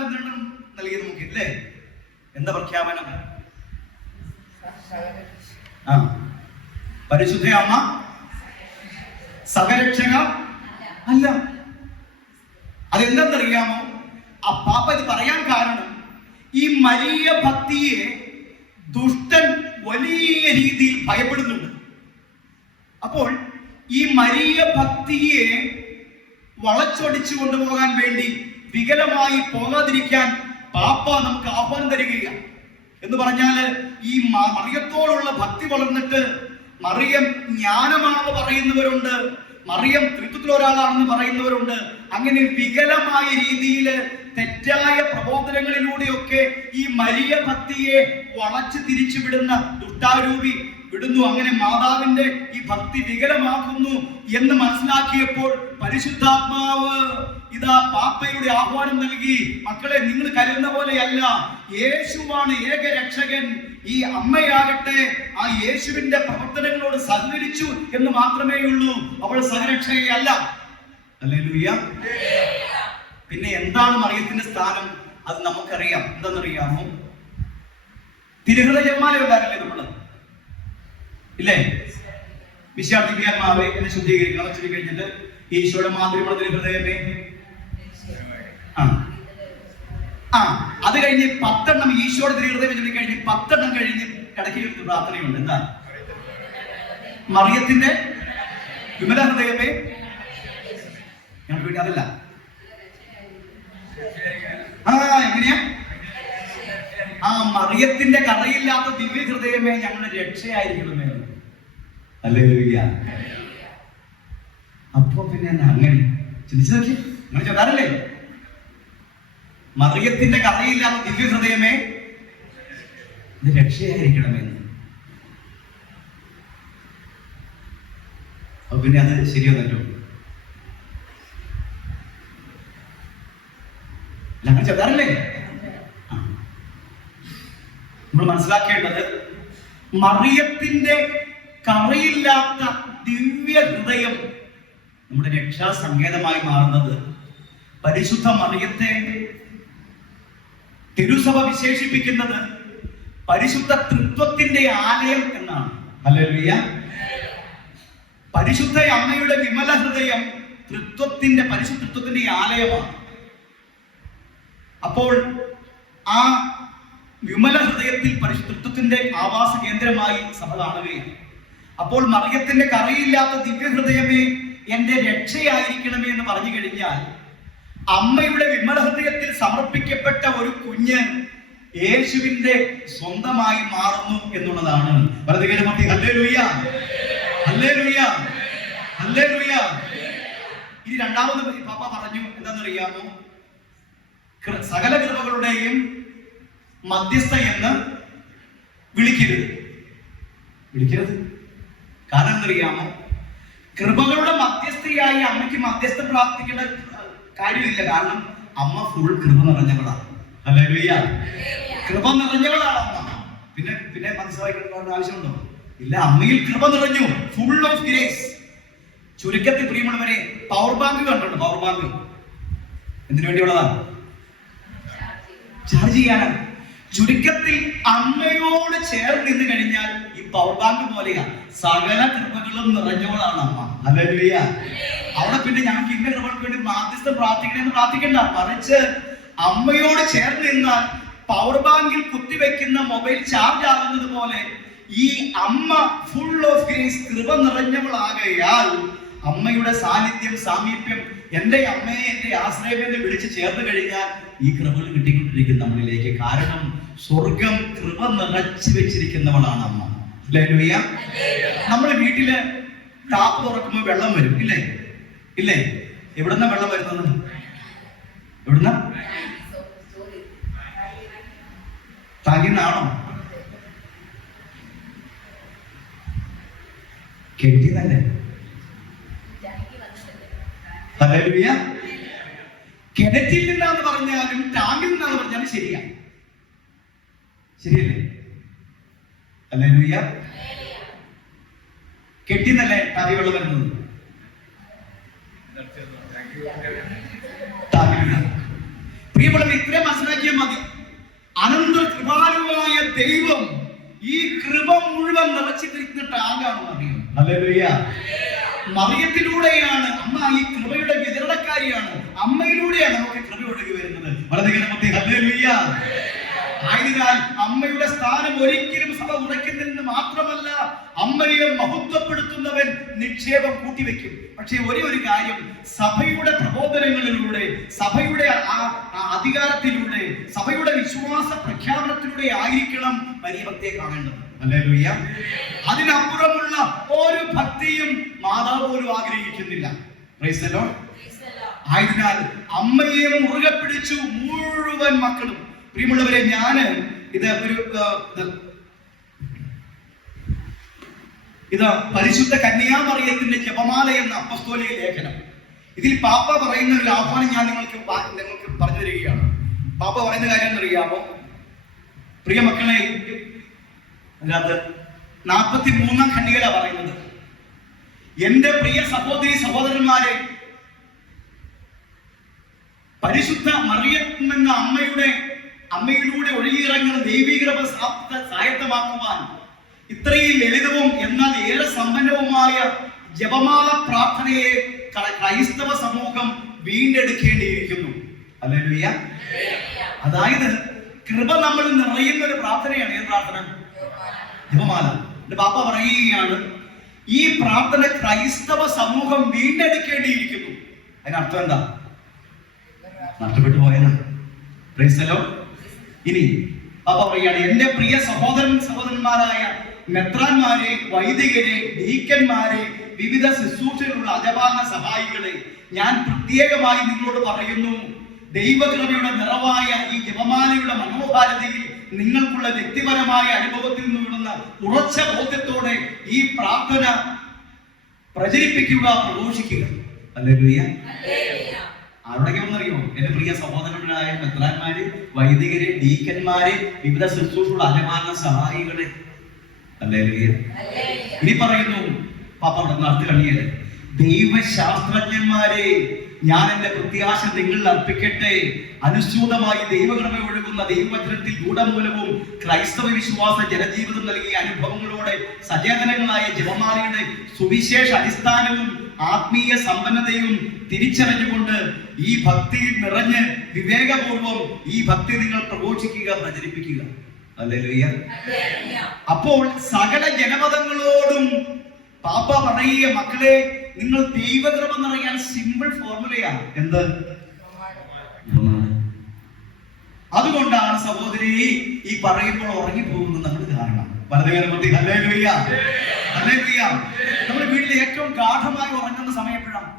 നൽകിയത്. നമുക്ക് ഇല്ലേ? എന്താ പ്രഖ്യാപനം? പരിശുദ്ധ അമ്മ സഹരക്ഷക അല്ല. അതെന്തെന്നറിയാമോ? ആ പാപ്പ ഇത് പറയാൻ കാരണം ഈ മരിയ ഭക്തിയെ ദുഷ്ടൻ വലിയ രീതിയിൽ ഭയപ്പെടുന്നുണ്ട്. അപ്പോൾ ഈ മരിയ ഭക്തിയെ വളച്ചൊടിച്ചു കൊണ്ടുപോകാൻ വേണ്ടി വികലമായി പോകാതിരിക്കാൻ പാപ്പ നമുക്ക് ആഹ്വാനം തരികയാണ്. എന്ന് പറഞ്ഞാല് ഈ മറിയത്തോടുള്ള ഭക്തി വളർന്നിട്ട് മറിയം ജ്ഞാനമാണെന്ന് പറയുന്നവരുണ്ട്, മറിയം ത്രിത്വത്തിൽ ഒരാളാണെന്ന് പറയുന്നവരുണ്ട്. അങ്ങനെ വികലമായ രീതിയിൽ തെറ്റായ പ്രബോധനങ്ങളിലൂടെയൊക്കെ ഈ മരിയ ഭക്തിയെ വളച്ചു തിരിച്ചു വിടുന്ന ദുഷ്ടാരൂപി വിടുന്നു. അങ്ങനെ മാതാവിന്റെ ഈ ഭക്തി വികലമാക്കുന്നു എന്ന് മനസ്സിലാക്കിയപ്പോൾ പരിശുദ്ധാത്മാവ് ഇതാ പാപ്പയുടെ ആഹ്വാനം നൽകി. മക്കളെ, നിങ്ങൾ കരുതുന്ന പോലെയല്ല, യേശുവാണ് ഏക രക്ഷകൻ. ഈ അമ്മയാകട്ടെ ആ യേശുവിന്റെ പ്രവർത്തനങ്ങളോട് സഹകരിച്ചു എന്ന് മാത്രമേ ഉള്ളൂ. അവൾ സഹരക്ഷകയല്ല. ഹല്ലേലൂയ. പിന്നെ എന്താണ് മറിയത്തിന്റെ സ്ഥാനം? അത് നമുക്കറിയാം. എന്താണെന്നറിയാമോ? തിരുഹൃദയ ജപമാല ഉണ്ടാകില്ലേ നമ്മള്? ഇല്ലേ? വിശ്വാസിമാരെ എന്നെ ശുദ്ധീകരിക്കണം. ചൊല്ലി കഴിഞ്ഞിട്ട് ഈശോയുടെ മാതൃമുള്ള തിരുഹൃദയമേ, അത് കഴിഞ്ഞ് 10 എണ്ണം ഈശോയുടെ തിരുഹൃദയം ചൊല്ലി കഴിഞ്ഞ് 10 എണ്ണം കഴിഞ്ഞ് കിടക്കി പ്രാർത്ഥനയുണ്ട്. എന്താ? മറിയത്തിന്റെ വിമല ഹൃദയമേ, ഞങ്ങൾക്ക് അതല്ല. എങ്ങനെയാ? മറിയത്തിന്റെ കറയില്ലാത്ത ദിവ്യ ഹൃദയമേ, ഞങ്ങളുടെ രക്ഷയായിരിക്കണമേ. ഹല്ലേലൂയ. അപ്പൊ പിന്നെ അങ്ങനെ ചിന്തിച്ചു നോക്കി, അങ്ങനെ ചോദാറല്ലേ? മറിയത്തിന്റെ കറയില്ലാത്ത ദിവ്യ ഹൃദയമേ, ഇത് രക്ഷയായിരിക്കണമെന്ന്. അപ്പൊ പിന്നെ അത് ശരിയൊന്നല്ലോ. അങ്ങനെ ചോദാറല്ലേ? നമ്മൾ മനസ്സിലാക്കേണ്ടത് മറിയത്തിന്റെ കറയില്ലാത്ത ദിവ്യ ഹൃദയം നമ്മുടെ രക്ഷാസങ്കേതമായി മാറുന്നത് പരിശുദ്ധ മറിയത്തെ തിരുസഭ വിശേഷിപ്പിക്കുന്നത് പരിശുദ്ധ തൃത്വത്തിന്റെ ആലയം എന്നാണ്. ഹല്ലേലൂയ. പരിശുദ്ധ അമ്മയുടെ വിമല ഹൃദയം തൃത്വത്തിന്റെ പരിശുദ്ധത്വത്തിന്റെ ആലയമാണ്. അപ്പോൾ ആ വിമല ഹൃദയത്തിൽ പരിശുദ്ധത്വത്തിന്റെ ആവാസ കേന്ദ്രമായി സഭ കാണുകയാണ്. അപ്പോൾ മറിയത്തിന്റെ കറയില്ലാത്ത ദിവ്യ ഹൃദയമേ, എന്റെ രക്ഷയായിരിക്കണമേ എന്ന് പറഞ്ഞു കഴിഞ്ഞാൽ അമ്മയുടെ വിമല ഹൃദയത്തിൽ സമർപ്പിക്കപ്പെട്ട ഒരു കുഞ്ഞ് യേശുവിന്റെ സ്വന്തമായി മാറുന്നു എന്നുള്ളതാണ്. Hallelujah, hallelujah, hallelujah. ഇനി രണ്ടാമത് പാപ്പ പറഞ്ഞു എന്താണെന്നറിയാമോ? സകല കൃപകളുടെയും മധ്യസ്ഥ എന്ന് വിളിക്കരുത്. കാരണം എന്തറിയാമോ? കൃപകളുടെ മധ്യസ്ഥയായി അമ്മയ്ക്ക് മധ്യസ്ഥ പ്രാർത്ഥിക്കേണ്ട കാര്യമില്ല. കാരണം അമ്മ ഫുൾ കൃപ നിറഞ്ഞവളാണ്. ഹല്ലേലൂയ. കൃപ നിറഞ്ഞവളാണ് അമ്മ. പിന്നെ പിന്നെ മനസ്സിലാക്കേണ്ട ആവശ്യമുണ്ടോ? ഇല്ല. അമ്മയിൽ കൃപ നിറഞ്ഞു, ഫുൾ ഓഫ് ഗ്രേസ്. ചുരുക്കത്തിൽ പ്രിയമുള്ളവരെ, പവർ ബാങ്ക് കണ്ടിട്ടുണ്ട്? പവർ ബാങ്ക് എന്തിനു വേണ്ടിയുള്ളതാണ്? ചാർജ് ചെയ്യാനാണ്. ചുരുക്കത്തിൽ അമ്മയോട് ചേർന്ന് നിന്ന് കഴിഞ്ഞാൽ ഈ പവർ ബാങ്ക് പോലെയാ, സകല കൃപകളും നിറഞ്ഞവളാണ് അമ്മ. ഹല്ലേലൂയ. അവിടെ പിന്നെ ഞങ്ങൾക്ക് ഇന്ന കൃപകൾക്ക് വേണ്ടി മാധ്യസ്ഥം പ്രാർത്ഥിക്കണമെന്ന് പ്രാർത്ഥിക്കണ്ട. മറിച്ച് അമ്മയോട് ചേർന്ന് നിന്നാൽ പവർ ബാങ്കിൽ കുത്തിവെക്കുന്ന മൊബൈൽ ചാർജ് ആകുന്നത് പോലെ ഈ അമ്മ ഫുൾ ഓഫ് ഗ്രേസ്, കൃപ നിറഞ്ഞവളാകയാൽ അമ്മയുടെ സാന്നിധ്യം, സാമീപ്യം, എന്റെ അമ്മയെ എന്റെ ആശ്രയമെന്ന് വിളിച്ച് ചേർന്ന് കഴിഞ്ഞാൽ ഈ കൃപകൾ കിട്ടിക്കൊണ്ടിരിക്കും നമ്മളിലേക്ക്. കാരണം സ്വർഗം കൃപ നിറച്ചു വെച്ചിരിക്കുന്നവളാണ് അമ്മ. ഹല്ലേലൂയ. നമ്മുടെ വീട്ടില് ടാപ്പ് തുറക്കുമ്പോൾ വെള്ളം വരും, ഇല്ലേ? ഇല്ലേ? എവിടുന്ന വെള്ളം വരുന്നത്? എവിടുന്ന? താങ്ങിന്നാണോ? കെട്ടിയതല്ലേ? ഹല്ലേലൂയ. കിണറ്റിൽ നിന്നാന്ന് പറഞ്ഞാലും ടാങ്കിൽ നിന്നാന്ന് പറഞ്ഞാലും ശരിയാ, ശരിയല്ലേ? ഹല്ലേലൂയ. കെട്ടിന്നല്ലേ ടാങ്കി വെള്ളം വരുന്നത്? പ്രിയമുള്ളവർ, ഇത്രയും മനസ്സിലാക്കിയാൽ മതി. അനന്ത കൃപാലുവായ ദൈവം ഈ കൃപ മുഴുവൻ നിറച്ചിരിക്കുന്ന ടാങ്കാണെന്ന് അറിയാം. ഹല്ലേലൂയ. മറിയത്തിലൂടെയാണ് അമ്മ ഈ കൃപയുടെ വിതരണക്കാരിയാണ്. അമ്മയിലൂടെയാണ് നമുക്ക് കൃപ ഒഴുകി വരുന്നത്. വളരെ ഹല്ലേലൂയ. ആയതിനാൽ അമ്മയുടെ സ്ഥാനം ഒരിക്കലും സഭ ഉറയ്ക്കുന്നില്ലെന്ന് മാത്രമല്ല, അമ്മയെ മഹത്വപ്പെടുത്തുന്നവൻ നിക്ഷേപം കൂട്ടിവെക്കും. പക്ഷേ ഒരേ ഒരു കാര്യം, സഭയുടെ പ്രബോധനങ്ങളിലൂടെ, സഭയുടെ അധികാരത്തിലൂടെ, സഭയുടെ വിശ്വാസ പ്രഖ്യാപനത്തിലൂടെ ആയിരിക്കണം വലിയ ഭക്തിയെ കാണേണ്ടത്. ഹല്ലേലൂയ. അതിനപ്പുറമുള്ള ഒരു ഭക്തിയും മാതാവ് പോലും ആഗ്രഹിക്കുന്നില്ല. Praise the Lord. ആയതിനാൽ അമ്മയെ മുറുകെ പിടിച്ചു മുഴുവൻ മക്കളും. പ്രിയമുള്ളവരെ, ഞാന് ഇത് പരിശുദ്ധ കന്യാമറിയത്തിന്റെ ജപമാല എന്ന അപ്പസ്തോലിക ലേഖനം. ഇതിൽ പാപ്പ പറയുന്ന ഒരു ആഹ്വാനം ഞാൻ നിങ്ങൾക്ക് പറഞ്ഞു തരികയാണ്. പാപ്പ പറയുന്ന കാര്യം എന്നറിയാമോ? പ്രിയ മക്കളെ, അതിനകത്ത് 43 ഖണ്ഡികയിലാണ് പറയുന്നത്. എന്റെ പ്രിയ സഹോദരി സഹോദരന്മാരെ, പരിശുദ്ധ മറിയം എന്ന അമ്മയിലൂടെ ഒഴുകിയിറങ്ങുന്ന ദൈവീകൃപ സായത്തമാക്കുവാൻ ഇത്രയും ലളിതവും എന്നാൽ ഏറെ സമ്പന്നവുമായ ജപമാല പ്രാർത്ഥനയെ ക്രൈസ്തവ സമൂഹം വീണ്ടെടുക്കേണ്ടിയിരിക്കുന്നു. ഹല്ലേലൂയ. അതായത് കൃപ നമ്മൾ നിറയുന്ന ഒരു പ്രാർത്ഥനയാണ്. ഏത് പ്രാർത്ഥന? ജപമാല. പാപ്പ പറയുകയാണ്, ഈ പ്രാർത്ഥന ക്രൈസ്തവ സമൂഹം വീണ്ടെടുക്കേണ്ടിയിരിക്കുന്നു. അതിനർത്ഥം എന്താ? നഷ്ടപ്പെട്ടു പോയെന്നാണ്. Praise the Lord. ഇനി പാപ്പ പറയുകയാണ്, എന്റെ പ്രിയ സഹോദരന്മാരായ മെത്രാന്മാരെ, വൈദികരെ, ഡീക്കന്മാരെ, വിവിധ ശുശ്രൂഷയിലുള്ള അജപാലന സഹായികളെ, ഞാൻ പ്രത്യേകമായി നിങ്ങളോട് പറയുന്നു, ദൈവകൃപയുടെ നിറവായ ഈ ജപമാലയുടെ മനോഹാരിതയിൽ നിങ്ങൾക്കുള്ള വ്യക്തിപരമായ അനുഭവത്തിൽ നിന്ന് വിടുന്ന ഉറച്ച ബോധ്യത്തോടെ ഈ പ്രാർത്ഥന പ്രചരിപ്പിക്കുക, പ്രഘോഷിക്കുക. ഹല്ലേലൂയ. ആരോടൊക്കെ ഒന്നറിയോ? എന്റെ പ്രിയ സഹോദരന്മാരായ മെത്രാന്മാര്, വൈദികരെ, ഡീക്കന്മാരെ, വിവിധ ശുശ്രൂഷയുള്ള അജപാലന സഹായികളെ. ഹല്ലേലൂയ. ഇനി പറയുന്നു പാപ്പ നടത്തിലണിയത്, ദൈവശാസ്ത്രജ്ഞന്മാരെ, ഞാൻ എന്റെ പ്രത്യാശ നിങ്ങളിൽ അർപ്പിക്കട്ടെ. അനുസ്യൂതമായി ദൈവകൃപ ഒഴുകുന്ന ദൈവവചനത്തിൽ ഗൂഢമൂലവും ക്രൈസ്തവ വിശ്വാസ ജനജീവിതം നൽകിയ അനുഭവങ്ങളോടെ സചേതനങ്ങളായ ജപമാലയുടെ സുവിശേഷ അടിസ്ഥാനവും ആത്മീയ സമ്പന്നതയും തിരിച്ചറിഞ്ഞുകൊണ്ട് ഈ ഭക്തിയിൽ നിറഞ്ഞ് വിവേകപൂർവം ഈ ഭക്തി നിങ്ങൾ പ്രഘോഷിക്കുക, പ്രചരിപ്പിക്കുക. ഹല്ലേലൂയ. അപ്പോൾ സകല ജനപദങ്ങളോടും പാപ്പ പറയുക, മക്കളെ, നിങ്ങൾ ദൈവകൃപ നിറയാൻ സിമ്പിൾ ഫോർമുലയാണ്. എന്ത്? അതുകൊണ്ടാണ് സഹോദരി ഈ പറയുമ്പോൾ ഉറങ്ങിപ്പോകുന്നത് നമ്മൾ കാരണം. വലതുകരമത്തി. ഹല്ലേലൂയ. ഹല്ലേലൂയ. നമ്മുടെ വീട്ടിൽ ഏറ്റവും ഗാഠമായി ഉറങ്ങുന്ന സമയം എപ്പോഴാണ്?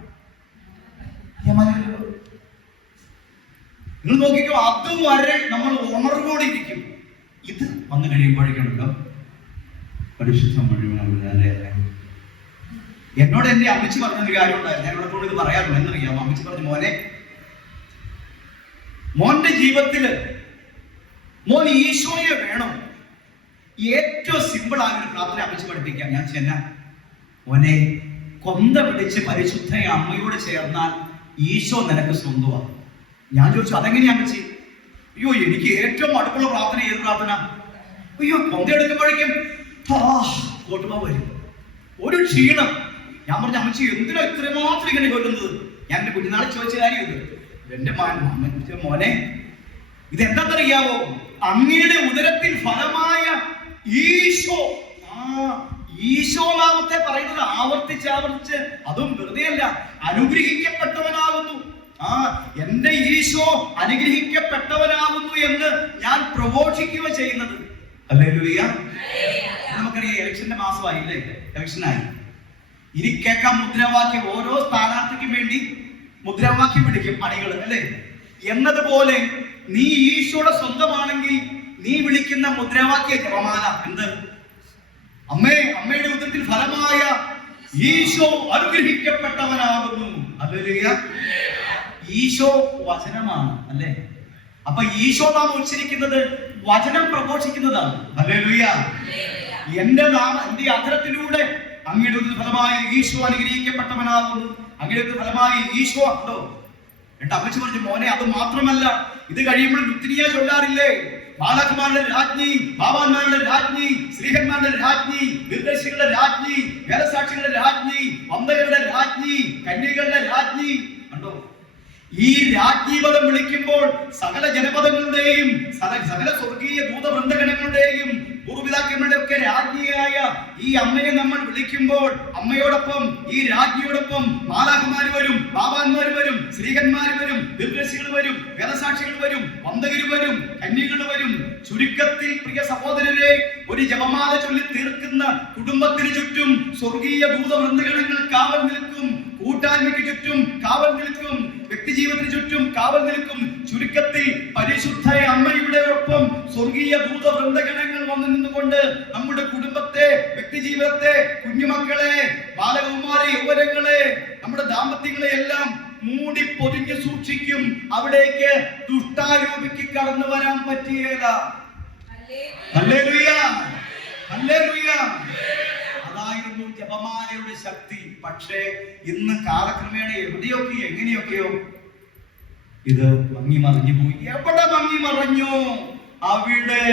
നിങ്ങൾ നോക്കിക്കോ, അതുവരെ നമ്മൾ ഉണർവോടെ ഇരിക്കും. ഇത് വന്നു കഴിയുമ്പോഴേക്കുണ്ടല്ലോ പരിശുദ്ധം മുഴുവൻ. എന്നോട് എന്റെ അമ്മച്ചി പറഞ്ഞൊരു കാര്യം ഉണ്ടായിരുന്നു. ഞാൻ ഇവിടെ കൊണ്ട് ഇത് പറയാറുണ്ട്. എന്നറിയാം, അമ്മച്ചി പറഞ്ഞു, മോന്റെ ജീവിതത്തില് മോൻ ഈശോയെ വേണം. ഏറ്റവും സിമ്പിൾ ആയ ഒരു പ്രാർത്ഥന അമ്മച്ചി പഠിപ്പിക്കാം. ഞാൻ ചെന്ന മോനെ, കൊന്ത പിടിച്ച് പരിശുദ്ധ അമ്മയോട് ചേർന്നാൽ ഈശോ നിനക്ക് സ്വന്തമാണ്. ഞാൻ ചോദിച്ചു അതെങ്ങനെയാ അമ്മച്ചി? അയ്യോ, എനിക്ക് ഏറ്റവും അടുപ്പുള്ള പ്രാർത്ഥന ഏത് പ്രാർത്ഥന? അയ്യോ, കൊന്ത എടുക്കുമ്പോഴേക്കും കോട്ടുമാ വരും, ഒരു ക്ഷീണം. ഞാൻ പറഞ്ഞ അമ്മച്ചി എന്തിനാ ഇത്രമാത്രം ഇങ്ങനെ കൊല്ലുന്നത്? ഞാൻ എന്റെ കുഞ്ഞുനാളെ ചോദിച്ച കാര്യം ഇത്. എന്റെ മോനെ, ഇതെന്താണെന്നറിയാവോ? അങ്ങയുടെ ഉദരത്തിൽ ഫലമായ ഈശോ, ഈശോ നാമത്തെ പറയുന്നത് ആവർത്തിച്ച്, അതും വെറുതെ അല്ല, അനുഗ്രഹിക്കപ്പെട്ടവനാകുന്നു. എന്റെ ഈശോ അനുഗ്രഹിക്കപ്പെട്ടവനാകുന്നു എന്ന് ഞാൻ പ്രഘോഷിക്കുക ചെയ്യുന്നത്. ഹല്ലേലൂയ. നമുക്കറിയാം ഇലക്ഷന്റെ മാസമായില്ലേ, ഇലക്ഷനായി. ഇനി കേൾക്കാം മുദ്രാവാക്യം. ഓരോ സ്ഥാനാർത്ഥിക്കും വേണ്ടി മുദ്രാവാക്യം പിടിക്കും അണികൾ, അല്ലേ? എന്നതുപോലെ നീ ഈശോയുടെ സ്വന്തമാണെങ്കിൽ നീ വിളിക്കുന്ന മുദ്രാവാക്യ ജപമാല എന്ത്? അമ്മയുടെ ഉദരത്തിൽ ഫലമായ ഈശോ അനുഗ്രഹിക്കപ്പെട്ടവനാകുന്നു. ഹല്ലേലൂയ. ഈശോ വചനമാണ്, അല്ലേ? അപ്പൊ ഈശോ നാം ഉച്ചരിക്കുന്നത് വചനം പ്രഘോഷിക്കുന്നതാണ്. ഹല്ലേലൂയ. എന്റെ അധരത്തിലൂടെ അങ്ങയുടെ ഫലമായ ഈശോ അനുഗ്രഹിക്കപ്പെട്ടവനാകുന്നു. അങ്ങയുടെ ഫലമായ ഈശോ ഉണ്ടോ? എന്റെ അമ്മച്ചി പറഞ്ഞു മോനെ, അത് മാത്രമല്ല, ഇത് കഴിയുമ്പോൾ ലുത്തിനിയ ചൊല്ലാറില്ലേ? ബാലകുമാരുടെ രാജ്ഞി, ബാബാന്മാരുടെ രാജ്ഞി, ശ്രീഹന്മാരുടെ രാജ്ഞി, നിർദ്ദേശികളുടെ രാജ്ഞി, വേദസാക്ഷികളുടെ രാജ്ഞി, വന്ദകളുടെ രാജ്ഞി, കന്യകളുടെ രാജ്ഞി. കണ്ടോ? ഈ രാജ്ഞീപദം വിളിക്കുമ്പോൾ സകല ജനപദങ്ങളുടെയും സകല സ്വർഗീയ ദൂതവൃന്ദഗണങ്ങളുടെയും പൂർവ്വപിതാക്കന്മാരുടെ ഒക്കെ രാജ്ഞിയായ ഈ അമ്മയെ നമ്മൾ വിളിക്കുമ്പോൾ അമ്മയോടൊപ്പം ഈ രാജ്ഞിയോടൊപ്പം മാലാഖമാര് വരും, ബാബാന്മാര് വരും, ശ്രീകന്മാര് വരും, ദിവ്യസികൾ വരും, വേദസാക്ഷികൾ വരും, വന്ദകര് വരും, കന്യകൾ വരും. ചുരുക്കത്തിൽ പ്രിയ സഹോദരരെ, ഒരു ജപമാല ചൊല്ലി തീർക്കുന്ന കുടുംബത്തിന് ചുറ്റും സ്വർഗീയ ദൂതവൃന്ദഗണങ്ങൾ കാവൽ നിൽക്കും, കൂട്ടായ്മയ്ക്ക് ചുറ്റും കാവൽ നിൽക്കും, വ്യക്തി ജീവിതത്തിന് ചുറ്റും കാവൽ നിൽക്കും. ചുരുക്കത്തിൽ പരിശുദ്ധ അമ്മയുടെ ഒപ്പം സ്വർഗീയ ദൂതവൃന്ദഗണങ്ങൾ വന്നു നിന്നുകൊണ്ട് നമ്മുടെ കുടുംബത്തെ, വ്യക്തി ജീവിതത്തെ, കുഞ്ഞുമക്കളെ, ബാലകുമാരെ, യൗവനങ്ങളെ, നമ്മുടെ ദാമ്പത്യങ്ങളെ എല്ലാം മൂടി പൊതിഞ്ഞ് സൂക്ഷിക്കും. അവിടേക്ക് ദുഷ്ടാരൂപിക്ക് കടന്നു വരാൻ പറ്റിയല്ല. Hallelujah, hallelujah. അതായിരുന്നു ജപമാലയുടെ ശക്തി. പക്ഷേ ഇന്ന് കാലക്രമേണ എവിടെയൊക്കെ എങ്ങനെയൊക്കെയോ ഇത് ഭംഗി മറിഞ്ഞു പോയി. എവിടെ ഭംഗി മറഞ്ഞു? അവിടെ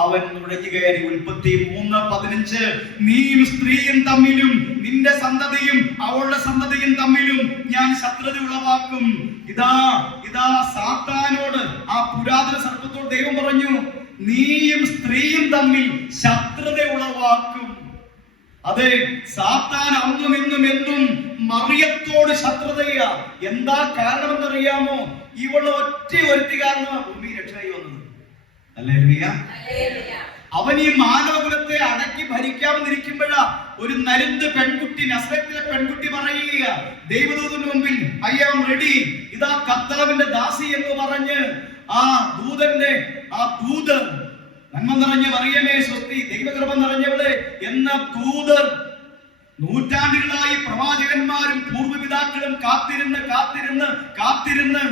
അവൻ നുഴഞ്ഞു കയറി. ഉൽപ്പത്തി 3:15 നീയും സ്ത്രീയും തമ്മിലും നിന്റെ സന്തതിയും അവളുടെ സന്തതിയും തമ്മിലും ഞാൻ ശത്രുത ഉളവാക്കും. ഇതാ സാത്താനോട്, ആ പുരാതന സർപ്പത്തോട് ദൈവം പറഞ്ഞു, നീയും സ്ത്രീയും തമ്മിൽ ശത്രുത ഉളവാക്കും. അതെ, സാത്താൻ അന്നും ഇന്നും എന്നും മറിയത്തോട് ശത്രുതയാ. എന്താ കാരണമെന്നറിയാമോ? ഇവള് ഒറ്റ ഒരുത്തി കാരണമാണ് ഭൂമി രക്ഷയായി വന്നത്. ഹല്ലേലൂയ. അവൻ ഈ മാനവകുലത്തെ അടക്കി ഭരിക്കാമെന്നിരിക്കുമ്പോഴാ ഒരു നരുന്ത് പെൺകുട്ടി, നസ്രത്തിലെ പെൺകുട്ടി പറയുക ദൈവദൂതന് മുമ്പിൽ, ഐ ആം റെഡി, ഇതാ കർത്താവിന്റെ ദാസി എന്ന് പറഞ്ഞ് ആ ദൂതൻ നന്മ നിറഞ്ഞ മറിയമേ സ്വസ്തി, ദൈവകൃപ നിറഞ്ഞവളെ എന്ന ദൂതർ നൂറ്റാണ്ടുകളായി പ്രവാചകന്മാരും പൂർവ്വപിതാക്കളും കാത്തിരുന്ന്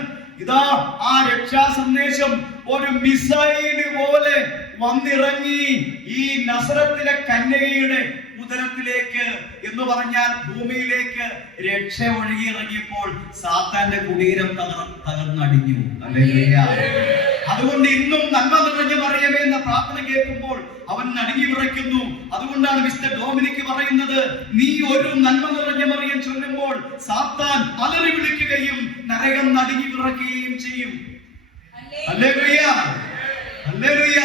ഇതാ ആ രക്ഷാ സന്ദേശം ഒരു മിസൈല് പോലെ വന്നിറങ്ങി ഈ നസറത്തിലെ കന്യകയുടെ ഉദരത്തിലേക്ക്, എന്ന് പറഞ്ഞാൽ ഭൂമിയിലേക്ക് രക്ഷ ഒഴുകിയിറങ്ങിയപ്പോൾ സാത്താന്റെ കുടീരം തകർന്നടിഞ്ഞു. ഹല്ലേലൂയ. അതുകൊണ്ട് ഇന്നും നന്മ നിറഞ്ഞ മറിയമേ എന്ന പ്രാർത്ഥന കേൾക്കുമ്പോൾ അവൻ നടുങ്ങി വിറയ്ക്കുന്നു. അതുകൊണ്ടാണ് മിസ്റ്റർ ഡോമിനിക്ക് പറയുന്നത്, നീ ഒരു നന്മ നിറഞ്ഞ മറിയം ചൊല്ലുമ്പോൾ സാത്താൻ അലറി വിളിക്കുകയും നരകം നടുങ്ങി വിറയ്ക്കുകയും ചെയ്യും. Hallelujah, hallelujah.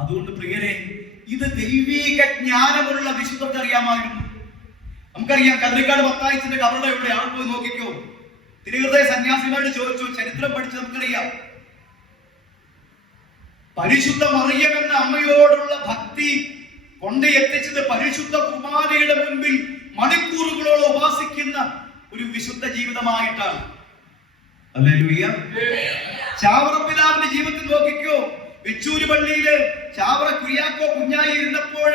അതുകൊണ്ട് പ്രിയരെ, ഇത് ദൈവീക ജ്ഞാനമുള്ള വിശുദ്ധർക്ക് അറിയാമായിരുന്നു. നമുക്കറിയാം, കതിരിക്കാട് മത്തായിച്ചിന്റെ കബറുടെ എവിടെ? അവിടെ പോയി നോക്കിക്കോ. തിരുഹൃദയ സന്യാസിമാരോട് ചോദിച്ചു, ചരിത്രം പഠിച്ച് നമുക്കറിയാം. പരിശുദ്ധ മറിയം എന്ന അമ്മയോടുള്ള ഭക്തി കൊണ്ട് എത്തിച്ചത് പരിശുദ്ധ കുമാരിയുടെ മുൻപിൽ മണിക്കൂറുകളോളം ഉപാസിക്കുന്ന ഒരു വിശുദ്ധ ജീവിതമായിട്ടാണ്. ഹല്ലേലൂയ. ചാവറപ്പിതാവിന്റെ ജീവിതത്തിൽ നോക്കിക്കോ. വെച്ചൂര് പള്ളിയില് ചാവറ കുര്യാക്കോ കുഞ്ഞായി ഇരുന്നപ്പോൾ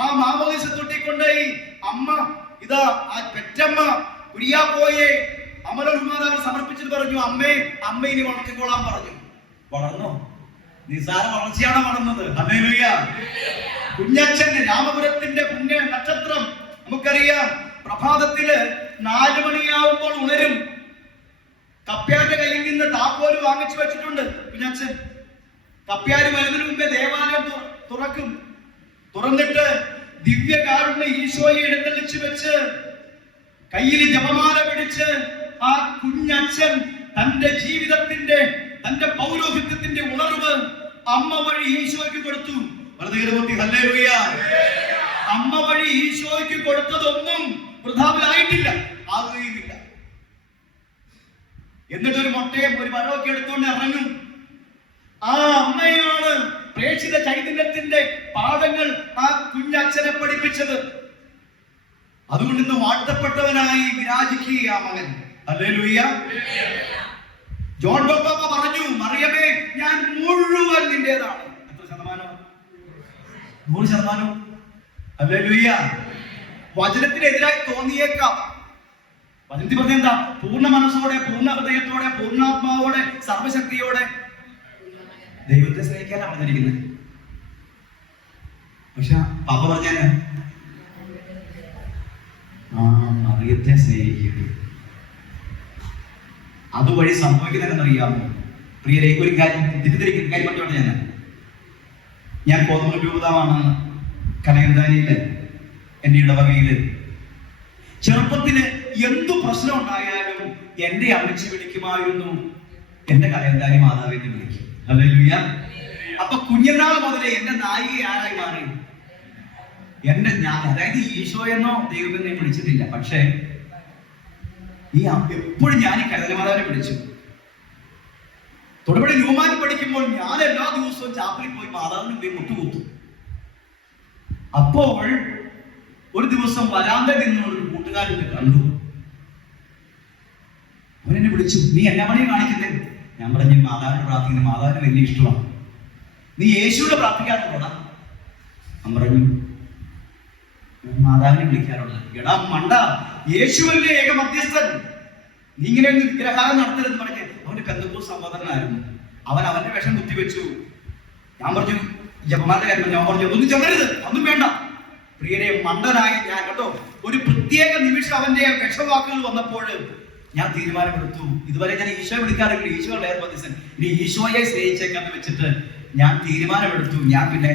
ആ മാമോദീസ തൊട്ടിക്കൊണ്ടായി അമ്മ, ഇതാ ആ പെറ്റമ്മ കുര്യാക്കോയെ അമലോത്മാതാവ് സമർപ്പിച്ചിട്ട് പറഞ്ഞു, അമ്മേ ഇനി വളർത്തിക്കോളാൻ പറഞ്ഞു. വളർന്നോ? നിസാര വളർച്ചയാണ് വളർന്നത്. ഹല്ലേലൂയ. കുഞ്ഞച്ഛൻ രാമപുരത്തിന്റെ പുണ്യ നക്ഷത്രം. നമുക്കറിയാം, പ്രഭാതത്തില് 4 മണിയാവുമ്പോൾ ഉണരും. കപ്പ്യാരുടെ കയ്യിൽ നിന്ന് താക്കോല് വാങ്ങിച്ചു വെച്ചിട്ടുണ്ട് കുഞ്ഞച്ഛൻ. കപ്പ്യാര് വരുന്നതിന് മുമ്പേ ദേവാലയം തുറക്കും. തുറന്നിട്ട് ദിവ്യകാരുണ്യ ഈശോയെ എഴുന്നള്ളിച്ചു വെച്ച് കയ്യിൽ ജപമാല പിടിച്ച് ആ കുഞ്ഞച്ഛൻ തന്റെ ജീവിതത്തിന്റെ, തന്റെ പൗരോഹിത്യത്തിന്റെ ഉണർവ് അമ്മ വഴി ഈശോയ്ക്ക് കൊടുത്തു. ഹല്ലേലൂയ. അമ്മ വഴി ഈശോയ്ക്ക് കൊടുത്തതൊന്നും വൃഥാവിലായിട്ടില്ല, ആകുകയുമില്ല. എന്നിട്ടൊരു മുട്ടയും ഒരു പഴമൊക്കെ എടുത്തുകൊണ്ട് ഇറങ്ങും. ആ അമ്മയാണ് പ്രേക്ഷിത ചൈതന്യത്തിന്റെ പാഠങ്ങൾ ആ കുഞ്ഞച്ഛനെ പഠിപ്പിച്ചത്. അതുകൊണ്ട് ഇന്ന് വാഴ്ത്തപ്പെട്ടവനായി വിരാജിക്കുക ആ മകൻ. ഹല്ലേലൂയ. ജോൺ ബോബ പറഞ്ഞു, മറിയമേ ഞാൻ മുഴുവൻ നിന്റേതാണ്. എത്ര ശതമാനം? 100%. ഹല്ലേലൂയ. വചനത്തിനെതിരായി തോന്നിയേക്കാം. വചനത്തിൽ പറഞ്ഞ എന്താ? പൂർണ്ണ മനസ്സോടെ, പൂർണ്ണ ഹൃദയത്തോടെ, പൂർണ്ണാത്മാവോടെ, സർവശക്തിയോടെ ദൈവത്തെ സ്നേഹിക്കാനാണ് പറഞ്ഞിരിക്കുന്നത്. പക്ഷെ പാപ്പ പറഞ്ഞാല് മറിയത്തെ സ്നേഹിക്കുക. അതുവഴി സംഭവിക്കുന്നതെന്നറിയാമോ പ്രിയരെ? ഒരു കാര്യം തിരിതിരിക്കുന്ന കാര്യം പറഞ്ഞോട്ടെ. ഞാൻ കോതമംഗലം രൂപതാവാണ് കലയന്താനിയില്, എന്റെ ഇടവകയില്. ചെറുപ്പത്തില് എന്തു പ്രശ്നം ഉണ്ടായാലും എന്റെ അമ്മച്ചി വിളിക്കുമായിരുന്നു, എന്റെ കലയന്താനി മാതാവിനെ വിളിക്കും. ഹല്ലേലൂയ. അപ്പൊ കുഞ്ഞനാൾ മുതലേ എന്റെ നായിക ആരായി മാറി? ഞാൻ, അതായത് ഈശോയെന്നോ ദൈവമെന്നോ വിളിച്ചിട്ടില്ല. പക്ഷെ എപ്പോഴും ഞാൻ ഈ കലയന്താനെ വിളിച്ചു. തൊടുപുഴ ന്യൂമാൻ പഠിക്കുമ്പോൾ ഞാൻ എല്ലാ ദിവസവും ചാപ്പലിൽ പോയി മാതാവിന് പോയി മുട്ടുകുത്തും. അപ്പോൾ ഒരു ദിവസം വരാന്തയിൽ നിന്നൊരു കൂട്ടുകാരനെ കണ്ടു. അവരെന്നെ വിളിച്ചു, നീ എന്നാ പണി കാണിക്കുന്നേ? ഞാൻ പറഞ്ഞു, മാതാവിനെ പ്രാർത്ഥിക്കുന്ന, മാതാവിന് വലിയ ഇഷ്ടമാണ്. നീ യേശുവിനെ പ്രാർത്ഥിക്കാറുണ്ടോടാ? ഞാൻ പറഞ്ഞു, മാതാവിനെ വിളിക്കാറുള്ളത്. എടാ മണ്ട, യേശുവല്ലേ ഏക മധ്യസ്ഥൻ, നീ ഇങ്ങനെ വിഗ്രഹാരം നടത്തരുതെന്ന് പറഞ്ഞ് അവന്റെ പെന്തക്കോസ്ത് സഹോദരനായിരുന്നു. അവൻ അവന്റെ വിഷം കുത്തിവെച്ചു. ഞാൻ പറഞ്ഞു, ജപമാല കാര്യം ഞാൻ പറഞ്ഞു, ഒന്നും ചെല്ലരുത്, ഒന്നും വേണ്ട. പ്രിയരെ, മണ്ടനായി ഞാൻ കേട്ടോ. ഒരു പ്രത്യേക നിമിഷം അവന്റെ വിഷവാക്കുകൾ വന്നപ്പോൾ ഞാൻ തീരുമാനമെടുത്തു, ഇതുവരെ ഞാൻ ഈശോയെ വിളിക്കാറില്ല, ഈശോ മധ്യസ്ഥൻ, ഇനി ഈശോയെ സ്നേഹിച്ചേക്കാന്ന് വെച്ചിട്ട് ഞാൻ തീരുമാനമെടുത്തു. ഞാൻ പിന്നെ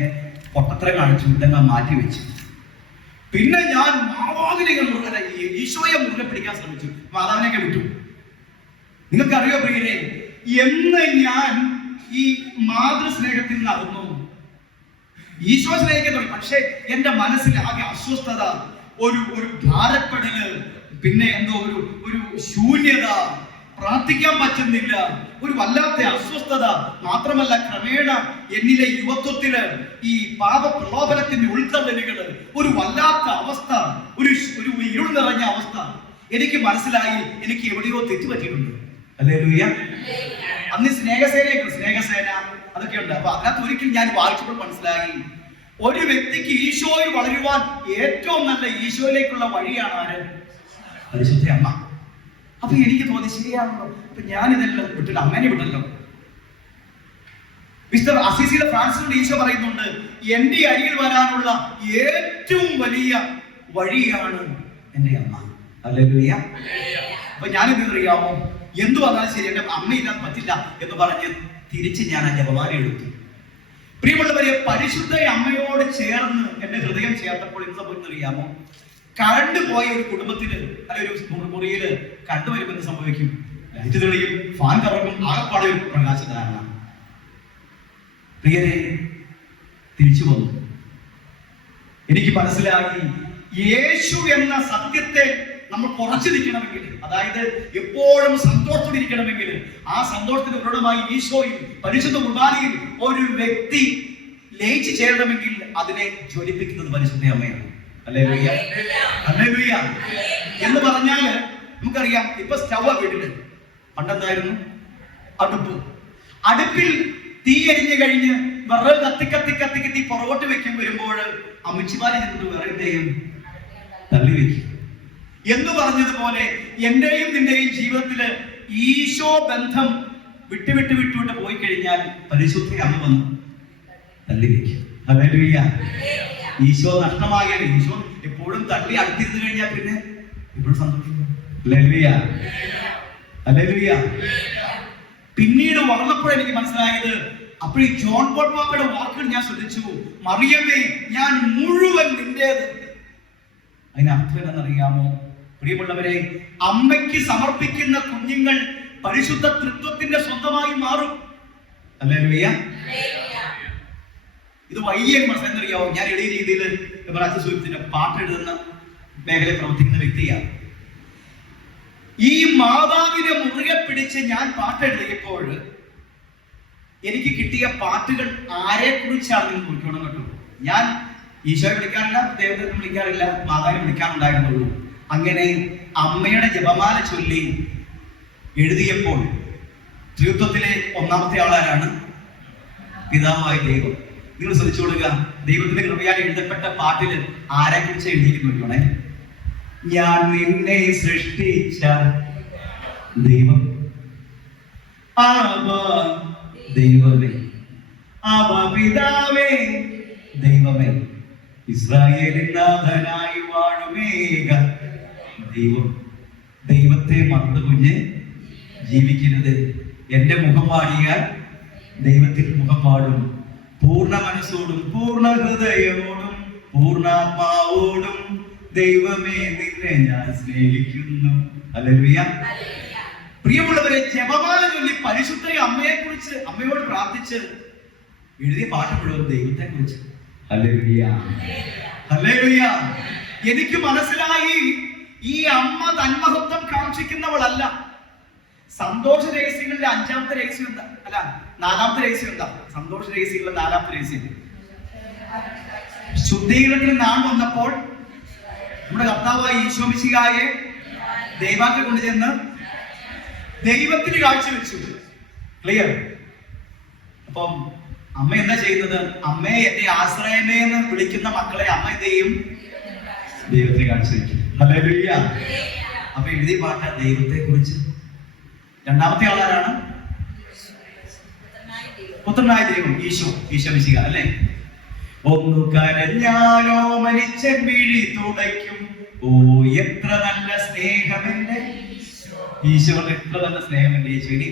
പൊട്ടത്തരം കാണിച്ചു, ഇതെല്ലാം മാറ്റി വെച്ചു. പിന്നെ ഞാൻ മാതാവിനെ ഈശോയെ മുറുകെ പിടിക്കാൻ ശ്രമിച്ചു, മാതാവിനെയൊക്കെ വിട്ടു. നിങ്ങൾക്കറിയോ പ്രിയരെ, എന്ന് ഞാൻ ഈ മാതൃസ്നേഹത്തിൽ നടന്നു, ഈശോ സ്നേഹിക്കാൻ തുടങ്ങി. പക്ഷെ എന്റെ മനസ്സിൽ ആകെ അസ്വസ്ഥത, ഒരു ഭാരപ്പെടല്, പിന്നെ എന്തോ ഒരു ശൂന്യത, പ്രാർത്ഥിക്കാൻ പറ്റുന്നില്ല, ഒരു വല്ലാത്ത അസ്വസ്ഥത. മാത്രമല്ല, ക്രമേണ എന്നിലെ യുവത്വത്തില് ഈ പാപപ്രലോഭനത്തിന്റെ ഉൾത്തള്ളലുകള്, ഒരു വല്ലാത്ത അവസ്ഥ, ഒരു ഇരുൾ നിറഞ്ഞ അവസ്ഥ. എനിക്ക് മനസ്സിലായി, എനിക്ക് എവിടെയോ തെറ്റുപറ്റിയിട്ടുണ്ട്. ഹല്ലേലൂയ. അന്ന് സ്നേഹസേന അതൊക്കെ ഉണ്ട്. അപ്പൊ അതിനകത്ത് ഒരിക്കലും ഞാൻ വായിച്ചപ്പോൾ മനസ്സിലായി, ഒരു വ്യക്തിക്ക് ഈശോയിൽ വളരുവാൻ ഏറ്റവും നല്ല ഈശോയിലേക്കുള്ള വഴിയാണ് ആര്? പരിശുദ്ധ അമ്മ. അപ്പൊ എനിക്ക് തോന്നി, ശരിയാണല്ലോ, അപ്പൊ ഞാനിതെല്ലാം വിട്ടില്ല, അമ്മേനെ വിട്ടല്ലോ. മിസ്റ്റർ അസീസിയുടെ ഫ്രാൻസിനോട് ഈശോ പറയുന്നുണ്ട്, എന്റെ അരികിൽ വരാനുള്ള ഏറ്റവും വലിയ വഴിയാണ് എന്റെ അമ്മ. ഹല്ലേലൂയ. അപ്പൊ ഞാനിതറിയാമോ, എന്തു വന്നാലും ശരി, എന്റെ അമ്മയില്ലാതെ പറ്റില്ല എന്ന് പറഞ്ഞ് തിരിച്ച് ഞാൻ ആ ജപമാല എടുത്തു. പ്രിയമുള്ളവരെ, പരിശുദ്ധ അമ്മയോട് ചേർന്ന് എന്റെ ഹൃദയം ചേർത്തപ്പോൾ എന്ത് സംഭവിച്ചറിയാമോ? കറണ്ട് പോയ ഒരു കുടുംബത്തില്, അല്ലെ ഒരു മുറിയില് കണ്ടു വരുമ്പോൾ എന്ത് സംഭവിക്കും? ലൈറ്റ് തെളിയും, ഫാൻ കറങ്ങും, ആകെപ്പാടെ ഒരു പ്രകാശധാരണ. പ്രിയരെ, തിരിച്ചു വന്നു. എനിക്ക് മനസ്സിലായി, യേശു എന്ന സത്യത്തെ നമ്മൾ കുറച്ചു നിൽക്കണമെങ്കിൽ, അതായത് എപ്പോഴും സന്തോഷത്തോടെ ഇരിക്കണമെങ്കിൽ, ആ സന്തോഷത്തിന് ഉറവിടമായി ഈശോയിൽ, പരിശുദ്ധ കുർബാനയിൽ ഒരു വ്യക്തി ലയിച്ചു ചേരണമെങ്കിൽ അതിനെ ജ്വലിപ്പിക്കുന്നത് പരിശുദ്ധ അമ്മയാണ്. ഹല്ലേലൂയ. ഹല്ലേലൂയ. എന്ന് പറഞ്ഞാല് നമുക്കറിയാം, ഇപ്പൊ സ്റ്റവ് വീട്ടില്, പണ്ടെന്തായിരുന്നു? അടുപ്പിൽ തീ എരിഞ്ഞു കഴിഞ്ഞ് വിറക് കത്തി പുറകോട്ട് വെക്കും വരുമ്പോൾ അമ്മച്ചിമാരെ ചെന്നിട്ട് വിറകിന്റെയും തള്ളി വെക്കും. എന്ന് പറഞ്ഞതുപോലെ എന്റെയും നിന്റെയും ജീവിതത്തില് ഈശോ ബന്ധം വിട്ട് പോയി കഴിഞ്ഞാൽ പരിശുദ്ധ അമ്മ വന്നു തള്ളിവെക്കും. ഹല്ലേലൂയ. ഈശോ നഷ്ടമാകില്ല. ഈശോ എപ്പോഴും തള്ളി അടുത്തിരുന്നു കഴിഞ്ഞാൽ പിന്നെ എപ്പോഴും സന്തോഷം. Hallelujah, hallelujah. പിന്നീട് വളർന്നപ്പോൾ എനിക്ക് മനസ്സിലായത്, അപ്പോൾ ഈ ജോൺ പോൾ പാപ്പയുടെ വാക്കുകൾ ഞാൻ ശ്രദ്ധിച്ചു. മറിയമേ, ഞാൻ മുഴുവൻ നിന്റേത്. അതിനർത്ഥം എന്താണെന്നറിയാമോ പ്രിയമുള്ളവരെ? അമ്മയ്ക്ക് സമർപ്പിക്കുന്ന കുഞ്ഞുങ്ങൾ പരിശുദ്ധ തൃത്വത്തിന്റെ സ്വന്തമായി മാറും. ഹല്ലേലൂയ. ഇത് വലിയ മനസ്സിലറിയാവോ? ഞാൻ എളിയ രീതിയിൽ സുഹൃത്തിന്റെ പാട്ട് എഴുതുന്ന മേഖലയിൽ പ്രവർത്തിക്കുന്ന വ്യക്തിയാണ്. ഈ മാതാവിനെ മുറുകെ പിടിച്ച് ഞാൻ പാട്ട് എഴുതിയപ്പോൾ എനിക്ക് കിട്ടിയ പാട്ടുകൾ ആരെ കുറിച്ചാണെന്ന് നോക്കണം കേട്ടോ. ഞാൻ ഈശോയെ വിളിക്കാറില്ല, ദൈവത്തെ വിളിക്കാറില്ല, മാതാവിനെ വിളിക്കാറുണ്ടായിരുന്നുള്ളൂ. അങ്ങനെ അമ്മയുടെ ജപമാല ചൊല്ലി എഴുതിയപ്പോൾ ത്രിത്വത്തിലെ ഒന്നാമത്തെ ആളാരാണ്? പിതാവായ ദൈവം. നിങ്ങൾ ശ്രദ്ധിച്ചോളുക, ദൈവത്തിന്റെ കൃപയാൽ എഴുതപ്പെട്ട പാട്ടില് ആരെ കുറിച്ച് എഴുതിയിരിക്കുന്നേ? ഞാൻ നിന്നെ സൃഷ്ടിച്ച ദൈവം, ദൈവമേ, പിതാവേ, ദൈവമേ, ഇസ്രായേലിൻ നാഥനായി വാഴുമേക ദൈവം. ദൈവത്തെ മറന്നു കുഞ്ഞ് ജീവിക്കരുത്. എന്റെ മുഖം പാടിയാൽ ദൈവത്തിൽ മുഖം പാടും. പൂർണ്ണ മനസ്സോടും പൂർണ്ണ ഹൃദയമോടും പൂർണ്ണാത്മാവോടും ദൈവമേ നിന്നെ ഞാൻ സ്നേഹിക്കുന്നു. ഹല്ലേലൂയ. പ്രിയമുള്ളവരെ, ജപമാല ചൊല്ലി പരിശുദ്ധ അമ്മയെ കുറിച്ച്, അമ്മയോട് പ്രാർത്ഥിച്ച് എഴുതിയ പാട്ട് മുഴുവൻ ദൈവത്തെ കുറിച്ച്. Hallelujah, hallelujah. എനിക്ക് മനസ്സിലായി, ഈ അമ്മ തന്മഹത്വം കാക്ഷിക്കുന്നവളല്ല. സന്തോഷ രഹസ്യങ്ങളുടെ അഞ്ചാമത്തെ രഹസ്യം എന്താ? അല്ല, നാലാമത്തെ രഹസ്യം എന്താ? സന്തോഷ രഹസ്യങ്ങളുടെ നാലാമത്തെ രഹസ്യം, ശുദ്ധീകരണത്തിന് നാൾ വന്നപ്പോൾ നമ്മുടെ കർത്താവായ ഈശോ മിശിഹായെ ദൈവാലയത്തിൽ കൊണ്ടുചെന്ന് ദൈവത്തിന് കാഴ്ചവെച്ചു. ക്ലിയർ? അപ്പം അമ്മ എന്താ ചെയ്യുന്നത്? അമ്മയെ എന്റെ ആശ്രയമേ എന്ന് വിളിക്കുന്ന മക്കളെ അമ്മ എന്ത് ചെയ്യും? ദൈവത്തെ കാഴ്ചവെക്കും. ഹല്ലേലൂയ. അപ്പൊ എഴുതിയ പാട്ട് ദൈവത്തെ കുറിച്ച്. രണ്ടാമത്തെ ആളാരാണ്? പുത്രനായ ദൈവം, ഈശോ മിശിഹ അല്ലേ? ഒന്നു കരഞ്ഞാലോ മരിച്ച വിഴി തുടയ്ക്കും. ഓ എത്ര നല്ല സ്നേഹമെന്റെ ഈശോയുടെ, എത്ര നല്ല സ്നേഹമെന്റെ ഈശോയുടെ.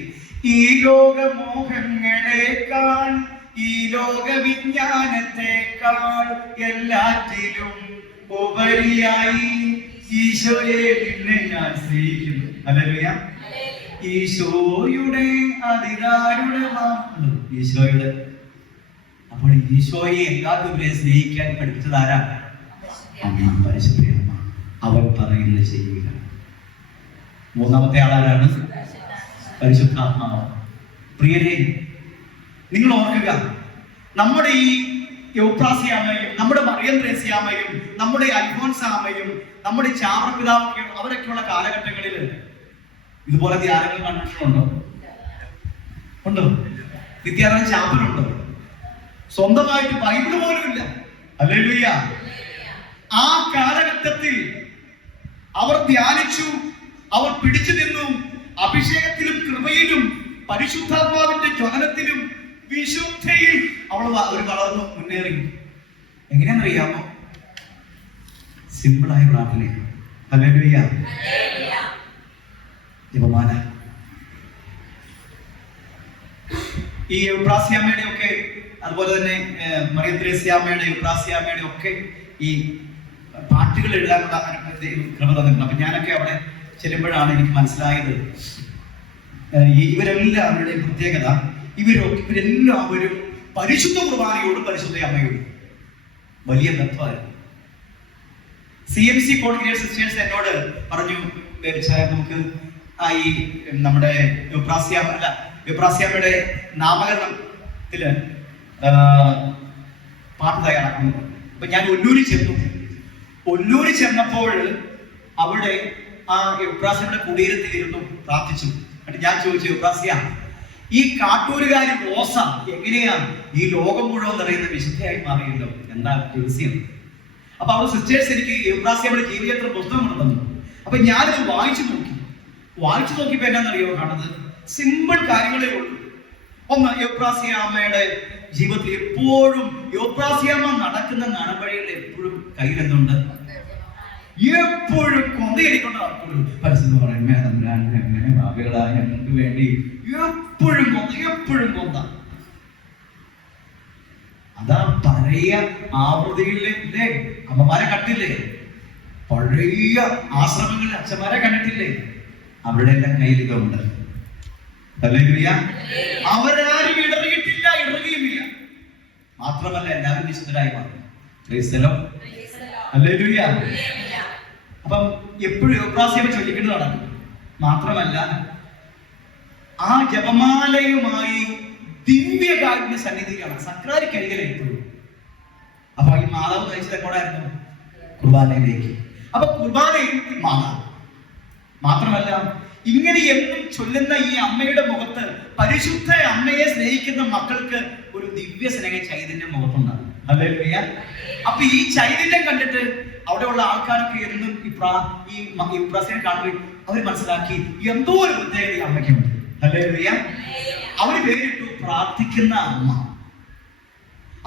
ഈ ലോകമോഹങ്ങളെക്കാൾ, ഈ ലോക വിജ്ഞാനത്തെക്കാൾ എല്ലാറ്റിലും ഉപരിയായി ഈശോയെ നിന്നെ ഞാൻ സ്നേഹിക്കുന്നു. ഹല്ലേലൂയ. ഈശോയുടെ അതിദാരുണമാണ് ഈശോയുടെ. അപ്പോൾ ഈശോയെ എല്ലാവരും സ്നേഹിക്കാൻ പഠിപ്പിച്ചത് ആരാ? അമ്മ, പരിശുദ്ധ അമ്മ. അവൻ പറയുന്നത് ചെയ്യുക. മൂന്നാമത്തെ ആളാരാണ്? പരിശുദ്ധാത്മാവ്. പ്രിയരെ, നിങ്ങൾ ഓർക്കുക, നമ്മുടെ ഈ യൗപ്രാസ്യാമ്മയും നമ്മുടെ മറിയം ത്രേസ്യാമ്മയും നമ്മുടെ അൽഫോൻസാമ്മയും നമ്മുടെ ചാവറപിതാവൊക്കെ അവരൊക്കെയുള്ള കാലഘട്ടങ്ങളിൽ ഇതുപോലെ ധ്യാനങ്ങൾ കണ്ടിട്ടുണ്ടോ? ഉണ്ടോ? നിത്യാനന്ദ ചാപ്പലുണ്ടോ? സ്വന്തമായിട്ട് ബൈബിൾ പോലും ഇല്ല. ഹല്ലേലൂയ. ആ കാലഘട്ടത്തിൽ അവർ ധ്യാനിച്ചു, അവർ പിടിച്ചു നിന്നു. അഭിഷേകത്തിലും കൃപയിലും പരിശുദ്ധാത്മാവിന്റെ ജ്വലനത്തിലും വിശുദ്ധയിൽ അവർ വളർന്നു മുന്നേറി. എങ്ങനെയാണെന്നറിയാമോ? സിമ്പിളായ പ്രാർത്ഥന. ഹല്ലേലൂയ. ജപമാല. ഈ യൗപ്രാസ്യാമ്മയുടെ ഒക്കെ, അതുപോലെ തന്നെ മറിയം ത്രേസ്യാമ്മയുടെ, യൗപ്രാസ്യാമ്മയുടെ ഒക്കെ ഈ പാട്ടുകൾ എഴുതാനുള്ള കൃപ തന്നിട്ടുണ്ട്. അപ്പൊ ഞാനൊക്കെ അവിടെ ചെല്ലുമ്പോഴാണ് എനിക്ക് മനസ്സിലായത്, ഇവരെല്ലാവരുടെയും പ്രത്യേകത, ഇവരെല്ലാവരും പരിശുദ്ധ കുർബാനയോടും പരിശുദ്ധ അമ്മയോടും വലിയ ബന്ധമായിരുന്നു. CMC കോൺഗ്രിഗേറ്റ് സിസ്റ്റേഴ്സ് എന്നോട് പറഞ്ഞു, നമുക്ക് ഈ നമ്മുടെ യൗപ്രാസ്യാമ്മയുടെ നാമകരണത്തില് പാട്ട് തയ്യാറാക്കുന്നു. അപ്പൊ ഞാൻ ഒല്ലൂര് ചെന്നപ്പോൾ അവിടെ ആ യൗപ്രാസ്യയുടെ കുടീരത്തിൽ ഇരുന്നു പ്രാർത്ഥിച്ചു. എന്നിട്ട് ഞാൻ ചോദിച്ചു, യൗപ്രാസ്യ, ഈ കാട്ടൂരുകാരി റോസ എങ്ങനെയാണ് ഈ ലോകം മുഴുവൻ നിറയുന്ന വിശുദ്ധയായി മാറിയല്ലോ? എന്താ രഹസ്യം? അപ്പൊ അവിടെ സിസ്റ്റേഴ്സ് എനിക്ക് യൗപ്രാസ്യയുടെ ജീവചരിത്ര പുസ്തകം തന്നു. അപ്പൊ ഞാനിത് വായിച്ചു നോക്കിയപ്പോ എന്നാന്നറിയോ കാണുന്നത്? സിമ്പിൾ കാര്യങ്ങളേ ഉള്ളൂ. ഒന്ന്, യോപ്രാസ്യാമ്മയുടെ ജീവിതത്തിൽ എപ്പോഴും യോപ്രാസ്യാമ്മ നടക്കുന്ന നടവഴിയിൽ എപ്പോഴും കയ്യിലെന്തുണ്ട്? എപ്പോഴും കൊന്തയടിക്കൊണ്ട് നടക്കുള്ളൂ. പരിസ്ഥിതി പറയുമ്പോ ഭാവികളായ ഞങ്ങൾക്ക് വേണ്ടി എപ്പോഴും കൊന്ത. അതാ പഴയ ആവൃത്തിയിലെ അമ്മമാരെ കണ്ടില്ലേ? പഴയ ആശ്രമങ്ങളിൽ അച്ഛന്മാരെ കണ്ടിട്ടില്ലേ? അവരുടെ എല്ലാം കയ്യിൽ ഇതുണ്ട്. അവരാരും ഇടറിയിട്ടില്ല, ഇടറുകയുമില്ല. മാത്രമല്ല എല്ലാവരും വിശുദ്ധരായി മാറും. അപ്പം എപ്പോഴും യോപ്രാസ്യം ചൊല്ലിക്കുന്നതാണ്. മാത്രമല്ല ആ ജപമാലയുമായി ദിവ്യകാരുണ്യ സന്നിധിയാണ് സക്രാരി കരികല എപ്പോഴും. അപ്പൊ ഈ മാതാവ് നയിച്ചത് എങ്ങോട്ടായിരുന്നു? കുർബാനയിലേക്ക്. അപ്പൊ കുർബാനയിൽ മാതാവ്. മാത്രമല്ല ഇങ്ങനെ എന്നും ചൊല്ലുന്ന ഈ അമ്മയുടെ മുഖത്ത്, പരിശുദ്ധ അമ്മയെ സ്നേഹിക്കുന്ന മക്കൾക്ക് ഒരു ദിവ്യ സ്നേഹ ചൈതന്യം മുഖത്തുണ്ടാകും. ഹല്ലേലൂയ. അപ്പൊ ഈ ചൈതന്യം കണ്ടിട്ട് അവിടെയുള്ള ആൾക്കാരൊക്കെ എന്നും ഈ പ്രസംഗം കാണുമ്പോൾ അവർ മനസ്സിലാക്കി എന്തോ ഒരു പ്രത്യേകത ഈ അമ്മയ്ക്കുണ്ട്. ഹല്ലേലൂയ. അവര് പേരിട്ടു പ്രാർത്ഥിക്കുന്ന അമ്മ.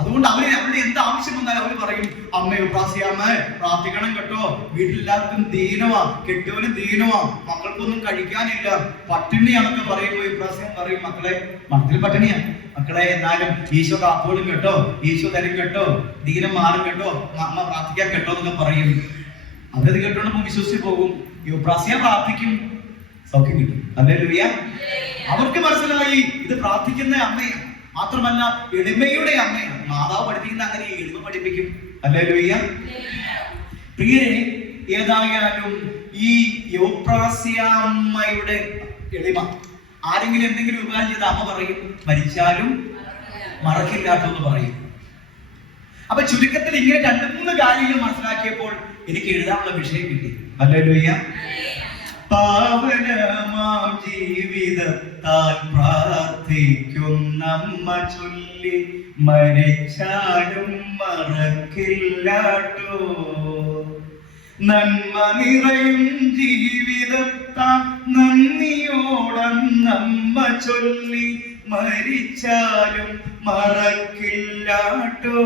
അതുകൊണ്ട് അവരുടെ എന്ത് ആവശ്യം വന്നാലും അവര് പറയും, അമ്മയോ പ്രാസിയാമ്മ പ്രാർത്ഥിക്കണം കേട്ടോ, വീട്ടിലെല്ലാവർക്കും ദീനമാ, കെട്ടിയവനും ദീനമാ, മക്കൾക്കൊന്നും കഴിക്കാനില്ല, പട്ടിണിയാണെന്ന് പറയുമ്പോൾ ഇപ്രാസ്യം പറയും, മക്കളെ മക്കൾ പട്ടിണിയാ മക്കളെ, എന്നാലും ഈശോ കാപ്പോളും കേട്ടോ, ഈശോ തരും കേട്ടോ, ദീനം മാറും കേട്ടോ, അമ്മ പ്രാർത്ഥിക്കാൻ കേട്ടോ എന്നൊക്കെ പറയും. അവരത് കേട്ടോണ്ട് വിശ്വസിച്ച് പോകും. യോപ്രാസ്യ പ്രാർത്ഥിക്കും, സൗഖ്യം കിട്ടും. ഹല്ലേലൂയ. അവർക്ക് മനസ്സിലായി ഇത് പ്രാർത്ഥിക്കുന്ന അമ്മയാണ്. മാത്രമല്ല എളിമയുടെ അമ്മയാണ്. മാതാവ് പഠിപ്പിക്കുന്ന അങ്ങനെ എളിമ പഠിപ്പിക്കും. ഹല്ലേലൂയ. പ്രിയരെ, ഏതായാലും ഈ യോപ്രാസ്യാമ്മയുടെ എളിമ ആരെങ്കിലും എന്തെങ്കിലും ഉപകാരം ചെയ്ത അമ്മ പറയും, മരിച്ചാലും മറക്കില്ലാട്ടോ എന്ന് പറയും. അപ്പൊ ചുരുക്കത്തിൽ ഇങ്ങനെ 2-3 കാര്യങ്ങൾ മനസ്സിലാക്കിയപ്പോൾ എനിക്ക് എഴുതാനുള്ള വിഷയം കിട്ടി. ഹല്ലേലൂയ. പാവനമാം ജീവിതത്താൽ പ്രാർത്ഥിക്കുന്നമ്മ ചൊല്ലി മരിച്ചാലും മറക്കില്ലാട്ടോ. നന്മ നിറയും ജീവിതത്താൽ നന്ദിയോടന്നമ്മ ചൊല്ലി മരിച്ചാലും മറക്കില്ലാട്ടോ.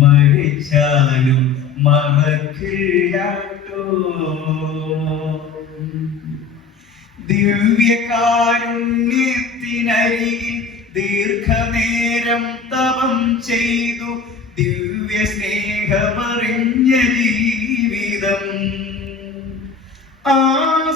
മരിച്ചാലും മറക്കില്ലാട്ടോ. ദിവ്യകാരുണ്യത്തിനരികിൽ ദീർഘനേരം തപം ചെയ്തു ദിവ്യ സ്നേഹമറിഞ്ഞ ജീവിതം. ആ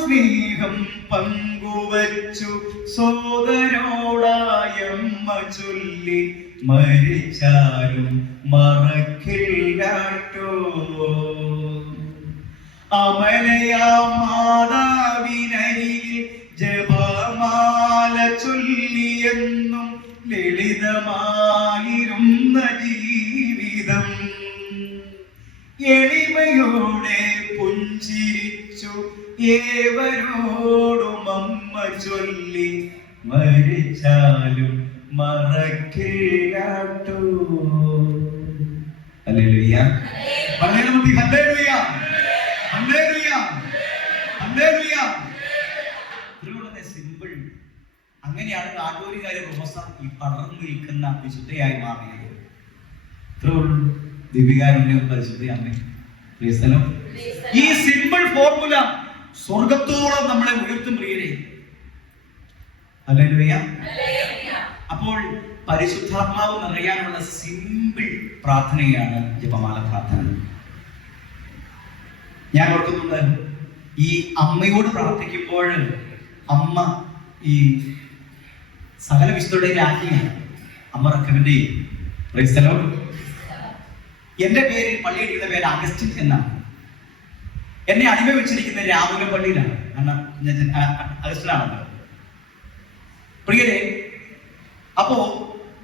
സ്നേഹം പങ്കുവച്ചു സോദരോടായമ്മ ചൊല്ലി മരിച്ചാലും മറക്കില്ലാട്ടോ. അമലയാ മാതാവിനരികിൽ ജപമാല ചൊല്ലിയെന്നും ലളിതമായിരുന്ന ജീവിതം. എളിമയോടെ പുഞ്ചിരിച്ചു ഏവരോടും അമ്മ ചൊല്ലി മരിച്ചാലും മറക്കില്ലാട്ടോ. Hallelujah. Hallelujah. Hallelujah. Hallelujah. Hallelujah. Simple. അങ്ങനെയാണ് നാട്ടൂരുകാരെ റോസ ഈ പടർന്നു നിൽക്കുന്ന വിശുദ്ധയായി മാറിയത്. ദിവ്യകാരുണ്യ പരിശുദ്ധ അമ്മ. ഈ സിമ്പിൾ ഫോർമുല സ്വർഗത്തോളം നമ്മളെ ഉയർത്തും പ്രിയരെ. ഹല്ലേലൂയ. അപ്പോൾ പരിശുദ്ധാത്മാവ് നിറയാനുള്ള സിമ്പിൾ പ്രാർത്ഥനയാണ് ജപമാല പ്രാർത്ഥന. ഞാൻ ഓർക്കുന്നുണ്ട്, ഈ അമ്മയോട് പ്രാർത്ഥിക്കുമ്പോൾ അമ്മ ഈ സകല വിശുദ്ധരുടെ രാജ്ഞിയാണ്. അമ്മ റെക്കമെൻഡ് ചെയ്യും. എന്റെ പേര് പള്ളിയിടിക്കുന്ന പേര് അഗസ്റ്റിൻ എന്നാണ്. എന്നെ അടിമ വെച്ചിരിക്കുന്ന രാമപുരം പള്ളിയിലാണ്. അഗസ്റ്റിനാണല്ലോ പ്രിയരെ. അപ്പോ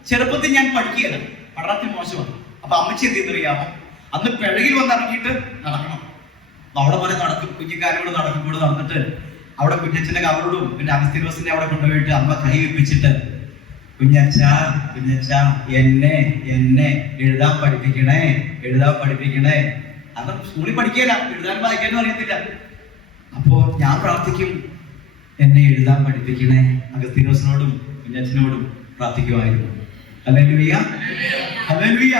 ചെറുപ്പത്തിൽ ഞാൻ പഠിക്കുകയാണ്, പഠനത്തിൽ മോശമാണ്. അപ്പൊ അമ്മച്ചി എന്തെന്നറിയാമോ, അന്ന് പിഴകിൽ വന്നിറങ്ങിയിട്ട് നടക്കണം. അവിടെ പോലെ നടക്കും, കുഞ്ഞിക്കാരോട് നടക്കും. കൂടെ നടന്നിട്ട് അവിടെ കുഞ്ഞച്ഛന്റെ കവറോടും പിന്നെ അഗസ്തീനോസിന്റെ അവിടെ കൊണ്ടുപോയിട്ട് അമ്മ കൈ വെപ്പിച്ചിട്ട്, കുഞ്ഞച്ഛ എന്നെ എഴുതാൻ പഠിപ്പിക്കണേ. അന്ന് സ്കൂളിൽ പഠിക്കല, എഴുതാനും വായിക്കാനും അറിയത്തില്ല. അപ്പോ ഞാൻ പ്രാർത്ഥിക്കും, എന്നെ എഴുതാൻ പഠിപ്പിക്കണേ. അഗസ്തീനോസിനോടും കുഞ്ഞച്ചനോടും പ്രാർത്ഥിക്കുമായിരുന്നു. Hallelujah, hallelujah.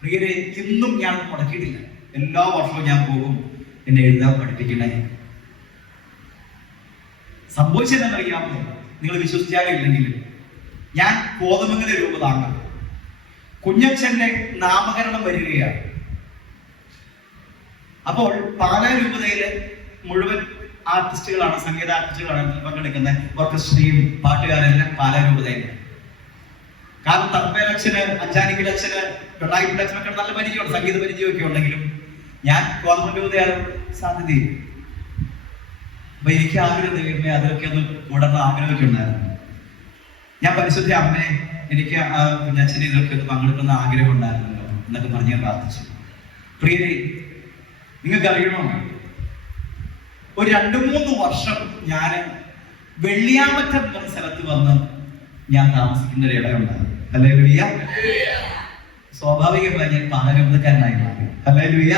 പ്രിയരെ, ഇന്നും ഞാൻ മുടക്കിയിട്ടില്ല. എല്ലാ വർഷവും ഞാൻ പോകും, എന്നെ എഴുതാൻ പഠിപ്പിക്കണേ. സംഭവിച്ചതെന്നറിയാമോ? നിങ്ങൾ വിശ്വസിച്ചാലും ഇല്ലെങ്കിലും ഞാൻ കോതമംഗല രൂപതാംഗം. കുഞ്ഞച്ചന്റെ നാമകരണം വരികയാണ്. അപ്പോൾ പാലാ രൂപതയിലെ മുഴുവൻ ആർട്ടിസ്റ്റുകളാണ്, സംഗീത ആർട്ടിസ്റ്റുകളാണ് പങ്കെടുക്കുന്നത്. ഓർക്കസ്ട്രയും പാട്ടുകാരെല്ലാം പാലാ രൂപതയിൽ. കാരണം തർപ്പേലക്ഷന്, അഞ്ചാനിക്കലക്ഷന്, തൊള്ളായിരത്തിലക്ഷനൊക്കെ നല്ല പരിചയമുണ്ട്, സംഗീത പരിചയമൊക്കെ ഉണ്ടെങ്കിലും ഞാൻ കോതമംഗല രൂപതയാണ് സാധ്യതയും. അപ്പൊ എനിക്ക് ആഗ്രഹം ദൈവമേ അതൊക്കെ ഒന്ന് കൂടണം ആഗ്രഹമൊക്കെ ഉണ്ടായിരുന്നു. ഞാൻ പരിശുദ്ധ അമ്മേ, എനിക്ക് കുഞ്ഞച്ഛനെ ഇതൊക്കെ ഒന്ന് പങ്കെടുക്കുന്ന ആഗ്രഹം ഉണ്ടായിരുന്നല്ലോ എന്നൊക്കെ പറഞ്ഞ് ഞാൻ പ്രാർത്ഥിച്ചു. പ്രിയരെ, നിങ്ങൾക്ക് അറിയണോ, ഒരു 2-3 വർഷം ഞാൻ വെള്ളിയാമറ്റം എന്ന സ്ഥലത്ത് വന്ന് ഞാൻ താമസിക്കുന്ന ഒരു ഇടമുണ്ടായിരുന്നു. ഹല്ലേലൂയ. സ്വാഭാവികമായി ഞാൻ പാലരൂപതക്കാരനായി മാറി. ഹല്ലേലൂയ.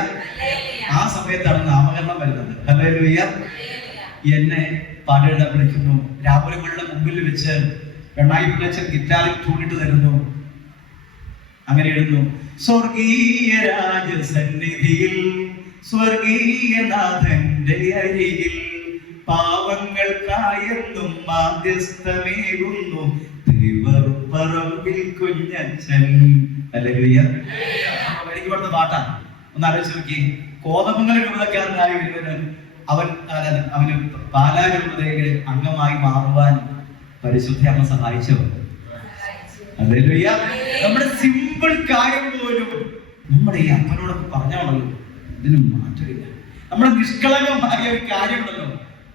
ആ സമയത്താണ് നാമകരണം വരുന്നത്. ഹല്ലേലൂയ. എന്നെ പാട്ടെഴുതാൻ വിളിക്കുന്നു. രാമുലങ്ങളുടെ മുമ്പിൽ വെച്ച് വെണ്ണായി പിള്ളച്ചൻ ഗിറ്റാറിൽ ചൂണ്ടിട്ട് തരുന്നു. അങ്ങനെ എഴുതുന്നു: സ്വർഗീയ രാജസന്നിധിയിൽ സ്വർഗീയനാഥന്റെ അരികിൽ പാവങ്ങൾക്കായെന്നും മാധ്യസ്ഥമേകുന്നു ദൈവപ്പറമ്പിൽ കുഞ്ഞച്ചൻ. ഹല്ലേലൂയ. എനിക്ക് പറഞ്ഞ പാട്ടാണ്. ഒന്ന് ആലോചിച്ച് നോക്കി. കോതമംഗല രൂപതക്കാരനായ ഒരുവന് അവന് പാലാ രൂപതയിൽ അംഗമായി മാറുവാൻ പരിശുദ്ധ അമ്മ സഹായിച്ചോ? ഹല്ലേലൂയ. നമ്മുടെ സിമ്പിൾ കാര്യം പോലും നമ്മുടെ ഈ അമ്മനോടൊക്കെ പറഞ്ഞാണല്ലോ, ഇതിനും മാറ്റമില്ല. നമ്മുടെ നിഷ്കളങ്കമായ ഒരു കാര്യമുണ്ടല്ലോ,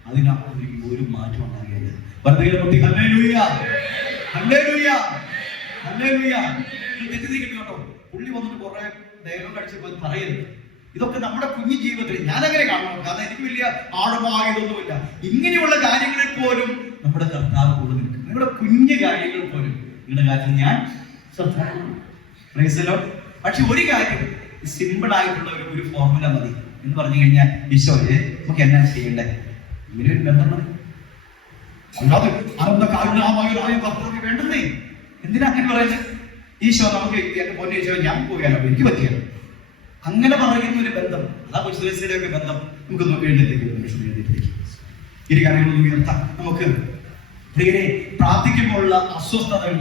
അതിനപ്പുറം ഒരു മാറ്റം ഉണ്ടാകില്ല. Hallelujah, hallelujah, hallelujah. തെറ്റിദ്ധരിക്കട്ടെ കേട്ടോ, പുള്ളി വന്നിട്ട് കുറെ ഡയലോഗ് അടിച്ചപ്പോൾ പറയരുത്. ഇതൊക്കെ നമ്മുടെ കുഞ്ഞു ജീവിതത്തിൽ ഞാൻ അങ്ങനെ കാണണം. കാരണം എനിക്ക് വലിയ ആഴമായതൊന്നുമില്ല. ഇങ്ങനെയുള്ള കാര്യങ്ങളിൽ പോലും നമ്മുടെ കർത്താവ് കൂടെ നിൽക്കും. നിങ്ങളുടെ കുഞ്ഞു കാര്യങ്ങൾ പോലും നിങ്ങളുടെ കാര്യത്തിൽ ഞാൻ ശ്രദ്ധിക്കുന്നു. പക്ഷെ ഒരു കാര്യം, സിമ്പിൾ ആയിട്ടുള്ള ഒരു ഫോർമുല മതി എന്ന് പറഞ്ഞു കഴിഞ്ഞാൽ, ഈശോയെ നമുക്ക് എന്നാ ചെയ്യണ്ടേ, ഇങ്ങനെ ഒരു ബന്ധം മതി. അല്ലാതെ വേണ്ടെന്നേ. എന്തിനാ അങ്ങനെ പറയുന്നത്? ഈശോ നമുക്ക് എന്റെ പൊന്നെ ഈശോ ഞാൻ പോയാലോ, എനിക്ക് പറ്റിയാലോ, അങ്ങനെ പറയുന്ന ഒരു ബന്ധം. അതാ കൊച്ചുദേശയുടെ ഒക്കെ ബന്ധം. നമുക്ക് എഴുന്നേറ്റേക്ക് ഇരു കാര്യങ്ങളൊന്നും ഉയർത്താം. നമുക്ക് പ്രിയരെ, പ്രാർത്ഥിക്കുമ്പോഴുള്ള അസ്വസ്ഥതകൾ,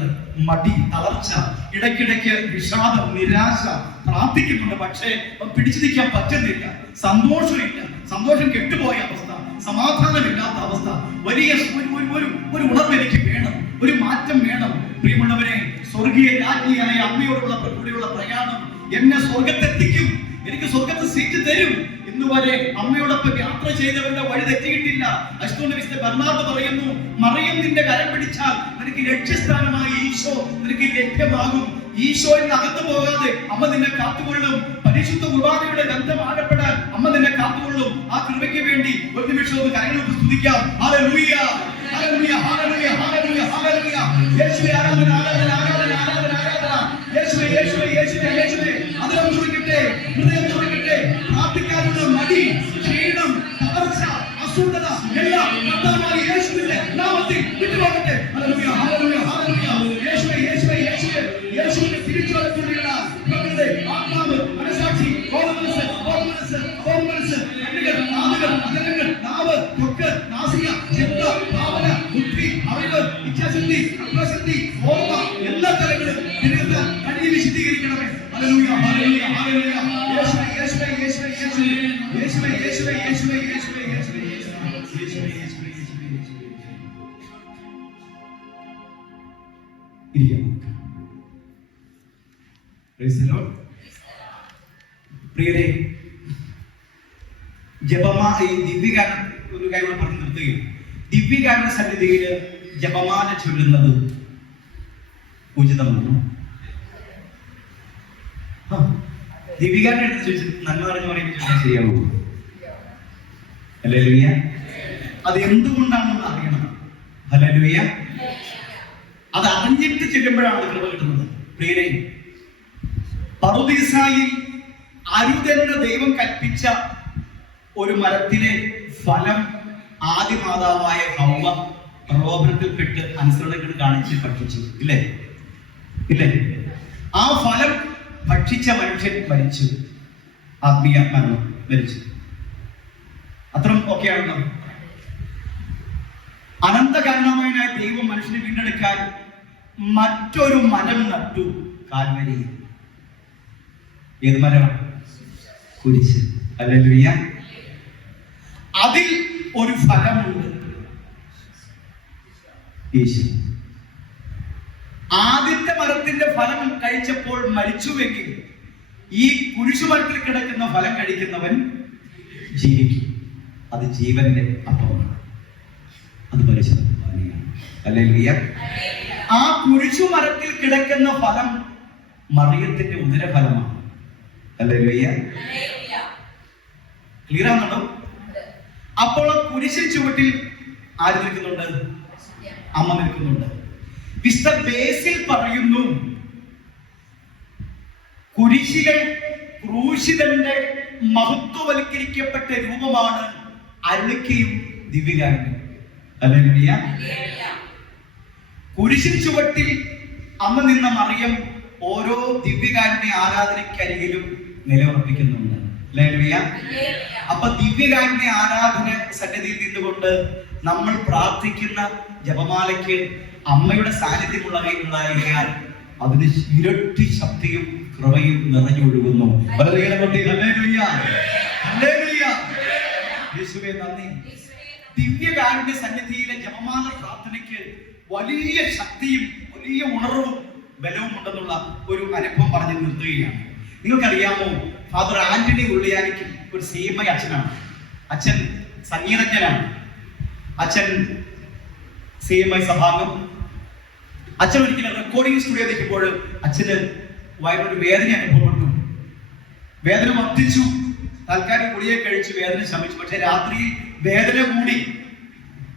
മടി, തളർച്ച, ഇടയ്ക്കിടയ്ക്ക് വിഷാദം, നിരാശ, പ്രാർത്ഥിക്കുന്നുണ്ട് പക്ഷേ പിടിച്ചു നിൽക്കാൻ പറ്റുന്നില്ല, സന്തോഷമില്ല, സന്തോഷം കെട്ടുപോയ അവസ്ഥ, സമാധാനമില്ലാത്ത അവസ്ഥ, വലിയ ഒരു ഉണർവ് എനിക്ക് വേണം, ഒരു മാറ്റം വേണം. പ്രിയമുള്ളവരെ, സ്വർഗീയ രാജ്ഞിയായ അമ്മയോടുള്ള പ്രയാണം എന്നെ സ്വർഗത്തെത്തിക്കും, എനിക്ക് സ്വർഗത്ത് സീറ്റ് തരും. ഇന്നുവരെ അമ്മയോടൊപ്പം യാത്ര ചെയ്തവരുടെ വഴി തെറ്റിയിട്ടില്ല. വിശുദ്ധ ബർണാർഡ് പറയുന്നു, മറിയം നിന്റെ കരം പിടിച്ചാൽ നിനക്ക് ലക്ഷ്യസ്ഥാനമായി ഈശോ നിനക്ക് ലഭ്യമാകും. ഈശോയിൽ അകത്തു പോകാതെ അമ്മ നിന്നെ കാത്തുകൊള്ളും. പരിശുദ്ധ കുർബാനയുടെ ഗന്ധം ആഴപ്പെടാൻ അമ്മ നിന്നെ കാത്തുകൊള്ളും. ആ കൃപയ്ക്ക് വേണ്ടി ഒരു നിമിഷം ഒന്ന് കരങ്ങൾക്ക് സ്തുതിക്കാം. Hallelujah, hallelujah, hallelujah, hallelujah, hallelujah. യേശുവേ ആരാധന, ആരാധന, ആരാധന, ആരാധന, ആരാധന. യേശുവേ, യേശുവേ, യേശുവേ, യേശുവേ. ഹൃദയം തുറക്കട്ടെ, ഹൃദയം തുറക്കട്ടെ. പ്രാർത്ഥിക്കാനുള്ള മടി, ക്ഷീണം, തളർച്ച, അശുദ്ധത എല്ലാം കർത്താവായ യേശുവിന്റെ നാമത്തിൽ വിട്ടുപോകട്ടെ. Hallelujah, hallelujah, hallelujah. യേശുവേ, യേശുവേ, യേശുവേ. യേശുവിന്റെ തിരിച്ചുവരത്തുള്ള നമ്മുടെ ആത്മാവ്, മനസാക്ഷി, ബോധമനസ്സ്, കണ്ണുകൾ, കാതുകൾ, അധരങ്ങൾ, നാവ്, ത്വക്ക്, നാസിക, ചിന്ത, ഭാവന, ബുദ്ധി, അറിവ്, ഇച്ഛാശക്തി, അത്വശക്തി, ഓർമ്മ, എല്ലാ തലങ്ങളും തിരുത്ത് കഴുകി വിശുദ്ധീകരിക്കണമേ. Hallelujah, hallelujah, hallelujah. യേശുവേ, യേശുവേ, യേശുവേ, യേശുവേ, യേശുവേ, യേശുവേ, യേശുവേ, യേശുവേ, യേശുവേ, യേശുവേ, യേശുവേ, യേശുവേ. ഇരിക്കാം. Praise the Lord. പ്രിയരെ, ദിവ്യഗാനം ഒരു കാര്യം പറഞ്ഞു നിർത്തുകയും, ദിവ്യഗാന സന്നിധിയിൽ ജപമാല ചൊല്ലുന്നത് ഉചിതമാണ്. ദിവ്യഗാനം എടുത്ത് ചോദിച്ചിട്ട് നന്മ പറഞ്ഞു പറയുമ്പോൾ ശരിയാവൂ? ഹല്ലേലൂയ. അത് എന്തുകൊണ്ടാണെന്ന് അറിയണം. ഹല്ലേലൂയ. അത് അറിഞ്ഞിട്ട് ചെല്ലുമ്പോഴാണ് കൃപ കിട്ടുന്നത്. പ്രിയരെ, പറുദീസായിൽ അരുതെന്ന് ദൈവം കൽപ്പിച്ച ഒരു മരത്തിലെ ഫലം ആദ്യ മാതാവായ ഹൗവ പ്രലോഭനത്തിൽപ്പെട്ട് അനുസരണകൾ കാണിച്ച് ഭക്ഷിച്ചു, ഇല്ലേ? ഇല്ലേ? ആ ഫലം ഭക്ഷിച്ച മനുഷ്യൻ മരിച്ചു, ആത്മീയ മരണം, മരിച്ചു. അത്രയും ഒക്കെയാണല്ലോ. അനന്തകാരണമായ ദൈവം മനുഷ്യനെ വീണ്ടെടുക്കാൻ മറ്റൊരു മരം നട്ടു, കാൽവരിയിൽ. ഏത് മരമാണ്? കുരിശ്. ഹല്ലേലൂയ. അതിൽ ഒരു ഫലമുണ്ട്, യേശു. ആദ്യത്തെ മരത്തിന്റെ ഫലം കഴിച്ചപ്പോൾ മരിച്ചുവെങ്കിൽ ഈ കുരിശുമരത്തിൽ കിടക്കുന്ന ഫലം കഴിക്കുന്നവൻ ജീവിക്കും. അത് ജീവന്റെ അപ്പമാണ്, അത് പരിശുദ്ധ കുർബാനയാണ്. ഹല്ലേലൂയ. ആ കുരിശുമരത്തിൽ കിടക്കുന്ന ഫലം മറിയത്തിന്റെ ഉദരഫലമാണ്. ഹല്ലേലൂയ. ക്ലിയർ ആണോ? അപ്പോൾ കുരിശിൻ ചുവട്ടിൽ ആര് നിൽക്കുന്നുണ്ട്? അമ്മ നിൽക്കുന്നുണ്ട്. വിശുദ്ധ ബേസിൽ പറയുന്നു, കുരിശിലെ ക്രൂശിതന്റെ മഹത്വവൽക്കരിക്കപ്പെട്ട രൂപമാണ് അരുളിക്കയും ദിവ്യകാരുണ്യം. ഹല്ലേലൂയ. കുരിശിൻ ചുവട്ടിൽ അമ്മ നിന്ന മറിയം ഓരോ ദിവ്യകാരുണ്യ ആരാധനയ്ക്കരികിലും നിലയുറപ്പിക്കുന്നുണ്ട്. ഹല്ലേലൂയ. അപ്പൊ ദിവ്യകാരുണ്യ ആരാധന സന്നിധിയിൽ നിന്നുകൊണ്ട് നമ്മൾ പ്രാർത്ഥിക്കുന്ന ജപമാലയ്ക്ക് അമ്മയുടെ സാന്നിധ്യമുള്ളതായാൽ അതിന് ഇരട്ടി ശക്തിയും കൃപയും നിറഞ്ഞൊഴുകുന്നു. യേശുവേ നന്ദി. ദിവ്യകാരുണ്യ സന്നിധിയിലെ ജപമാല പ്രാർത്ഥനയ്ക്ക് വലിയ ശക്തിയും വലിയ ഉണർവും ബലവും ഉണ്ടെന്നുള്ള ഒരു അനുഭവം പറഞ്ഞു നിർത്തുകയാണ്. നിങ്ങൾക്കറിയാമോ, ഫാദർ ആന്റണി ഉള്ളിയാനിക്ക് ഒരു സീമ അച്ഛനാണ്. അച്ഛൻ സംഗീതജ്ഞനാണ്. അച്ഛൻ CMI സഭാംഗം. അച്ഛൻ ഒരിക്കലും റെക്കോർഡിംഗ് സ്റ്റുഡിയോ നിൽക്കുമ്പോൾ അച്ഛന് വയറൊരു വേദന അനുഭവപ്പെട്ടു. വേദന വർദ്ധിച്ചു. താൽക്കാലിക ഗുളിയെ കഴിച്ചു, വേദന ശമിച്ചു. പക്ഷെ രാത്രിയിൽ വേദന കൂടി.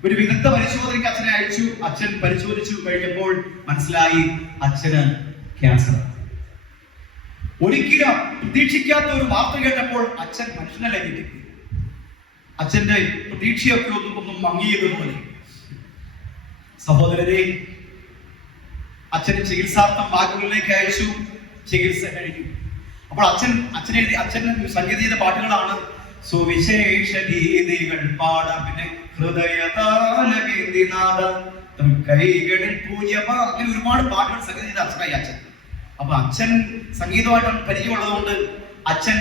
ഒരു വിദഗ്ധ പരിശോധനയ്ക്ക് അച്ഛനെ അയച്ചു. അച്ഛൻ പരിശോധിച്ചു കഴിഞ്ഞപ്പോൾ മനസ്സിലായി അച്ഛന് ക്യാൻസർ. ഒരിക്കലും പ്രതീക്ഷിക്കാത്ത ഒരു വാർത്ത കേട്ടപ്പോൾ അച്ഛൻ മനുഷ്യനല്ലേ കിട്ടി. അച്ഛന്റെ പ്രതീക്ഷയൊക്കെ ഒന്നും മങ്ങിയതുപോലെ. സഹോദരരെ, അച്ഛന് ചികിത്സാർത്ഥം ബാങ്കുകളിലേക്ക് അയച്ചു. ചികിത്സ കഴിഞ്ഞു. അപ്പോൾ അച്ഛന് സംഗീത ചെയ്ത പാട്ടുകളാണ് സുവിശേഷ ഗീതികൾ പാടാം, പിന്നെ ഹൃദയതാലവേദിനാഥ കൈകളിൽ പൂജപാ, അങ്ങനെ ഒരുപാട് പാട്ടുകൾ സംഗീത ചെയ്ത അച്ഛനായി അച്ഛൻ. അപ്പൊ അച്ഛൻ സംഗീതമായിട്ട് പരിചയമുള്ളതുകൊണ്ട് അച്ഛൻ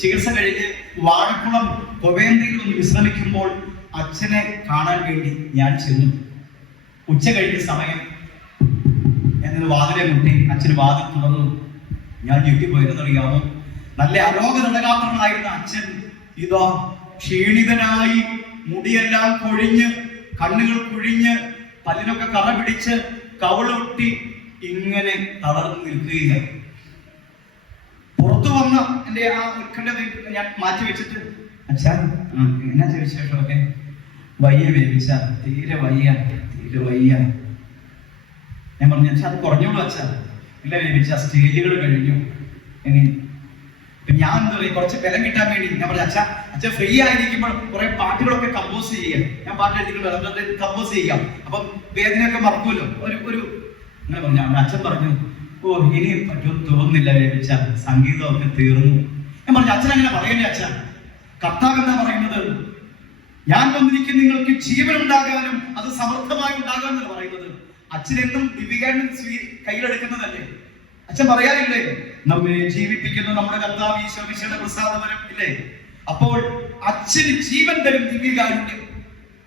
ചികിത്സ കഴിഞ്ഞ് വാഴക്കുളം കൊവേന്തയിൽ ഒന്ന് വിശ്രമിക്കുമ്പോൾ അച്ഛനെ കാണാൻ വേണ്ടി ഞാൻ ചെന്നു. ഉച്ച കഴിഞ്ഞ സമയം എന്നൊരു വാതിലെ മുട്ടി. അച്ഛന് വാതിൽ തുറന്നു. ഞാൻ ഞെട്ടിപ്പോയെന്നറിയാമോ, നല്ല അരോഗതടകാത്രനായിരുന്ന അച്ഛൻ ഇതാ ക്ഷീണിതനായി, മുടിയെല്ലാം കൊഴിഞ്ഞ്, കണ്ണുകൾ കുഴിഞ്ഞ്, പല്ലിനൊക്കെ കറ പിടിച്ച്, കവളൊട്ടി ഇങ്ങനെ തളർന്നു നിൽക്കുകയാണ്. പുറത്തു വന്ന എന്റെ ആ ഉത്കണ്ഠ ഞാൻ മാറ്റി വെച്ചിട്ട്, അച്ഛാ എന്നാ വിശേഷമൊക്കെ? വയ്യ വേവിച്ച, തീരെ വയ്യ. ഞാൻ പറഞ്ഞു, അച്ഛാ അത് കുറഞ്ഞോളൂ അച്ഛാ. ഇല്ല വേവിച്ച, സ്റ്റേജുകൾ കഴിഞ്ഞു. ഇനി ഞാൻ എന്താ പറയുക, കുറച്ച് ബലം കിട്ടാൻ വേണ്ടി ഞാൻ പറഞ്ഞു, അച്ഛൻ ഫ്രീ ആയിരിക്കുമ്പോൾ കുറെ പാട്ടുകളൊക്കെ കമ്പോസ് ചെയ്യാം. ഞാൻ പാട്ട് എഴുതിക്കൊണ്ട് കമ്പോസ് ചെയ്യാം, അപ്പം വേദനയൊക്കെ മറക്കുമല്ലോ. ഒരു അങ്ങനെ പറഞ്ഞു. അച്ഛൻ പറഞ്ഞു, ഓ ഇനി പറ്റുമെന്ന് തോന്നുന്നില്ല വേവിച്ച, സംഗീതമൊക്കെ തീർന്നു. ഞാൻ പറഞ്ഞു, അച്ഛൻ അങ്ങനെ പറയണ്ടേ അച്ഛൻ. കർത്താവ് എന്താ പറയുന്നത്? ഞാൻ വന്നിരിക്കും നിങ്ങൾക്ക് ജീവൻ ഉണ്ടാകാനും അത് സമർത്ഥമായി ഉണ്ടാകാമെന്നാണ് പറയുന്നത്. അച്ഛനെന്നും ദിവ്യകാരുണ്യം കയ്യിലെടുക്കുന്നതല്ലേ. അച്ഛൻ പറയാറില്ലേ, നമ്മെ ജീവിപ്പിക്കുന്ന നമ്മുടെ കർത്താവ് ഈശോ മിശിഹായുടെ പ്രസാദപരം ഇല്ലേ? അപ്പോൾ അച്ഛന് ജീവൻ തരും ദിവ്യകാരുണ്യം.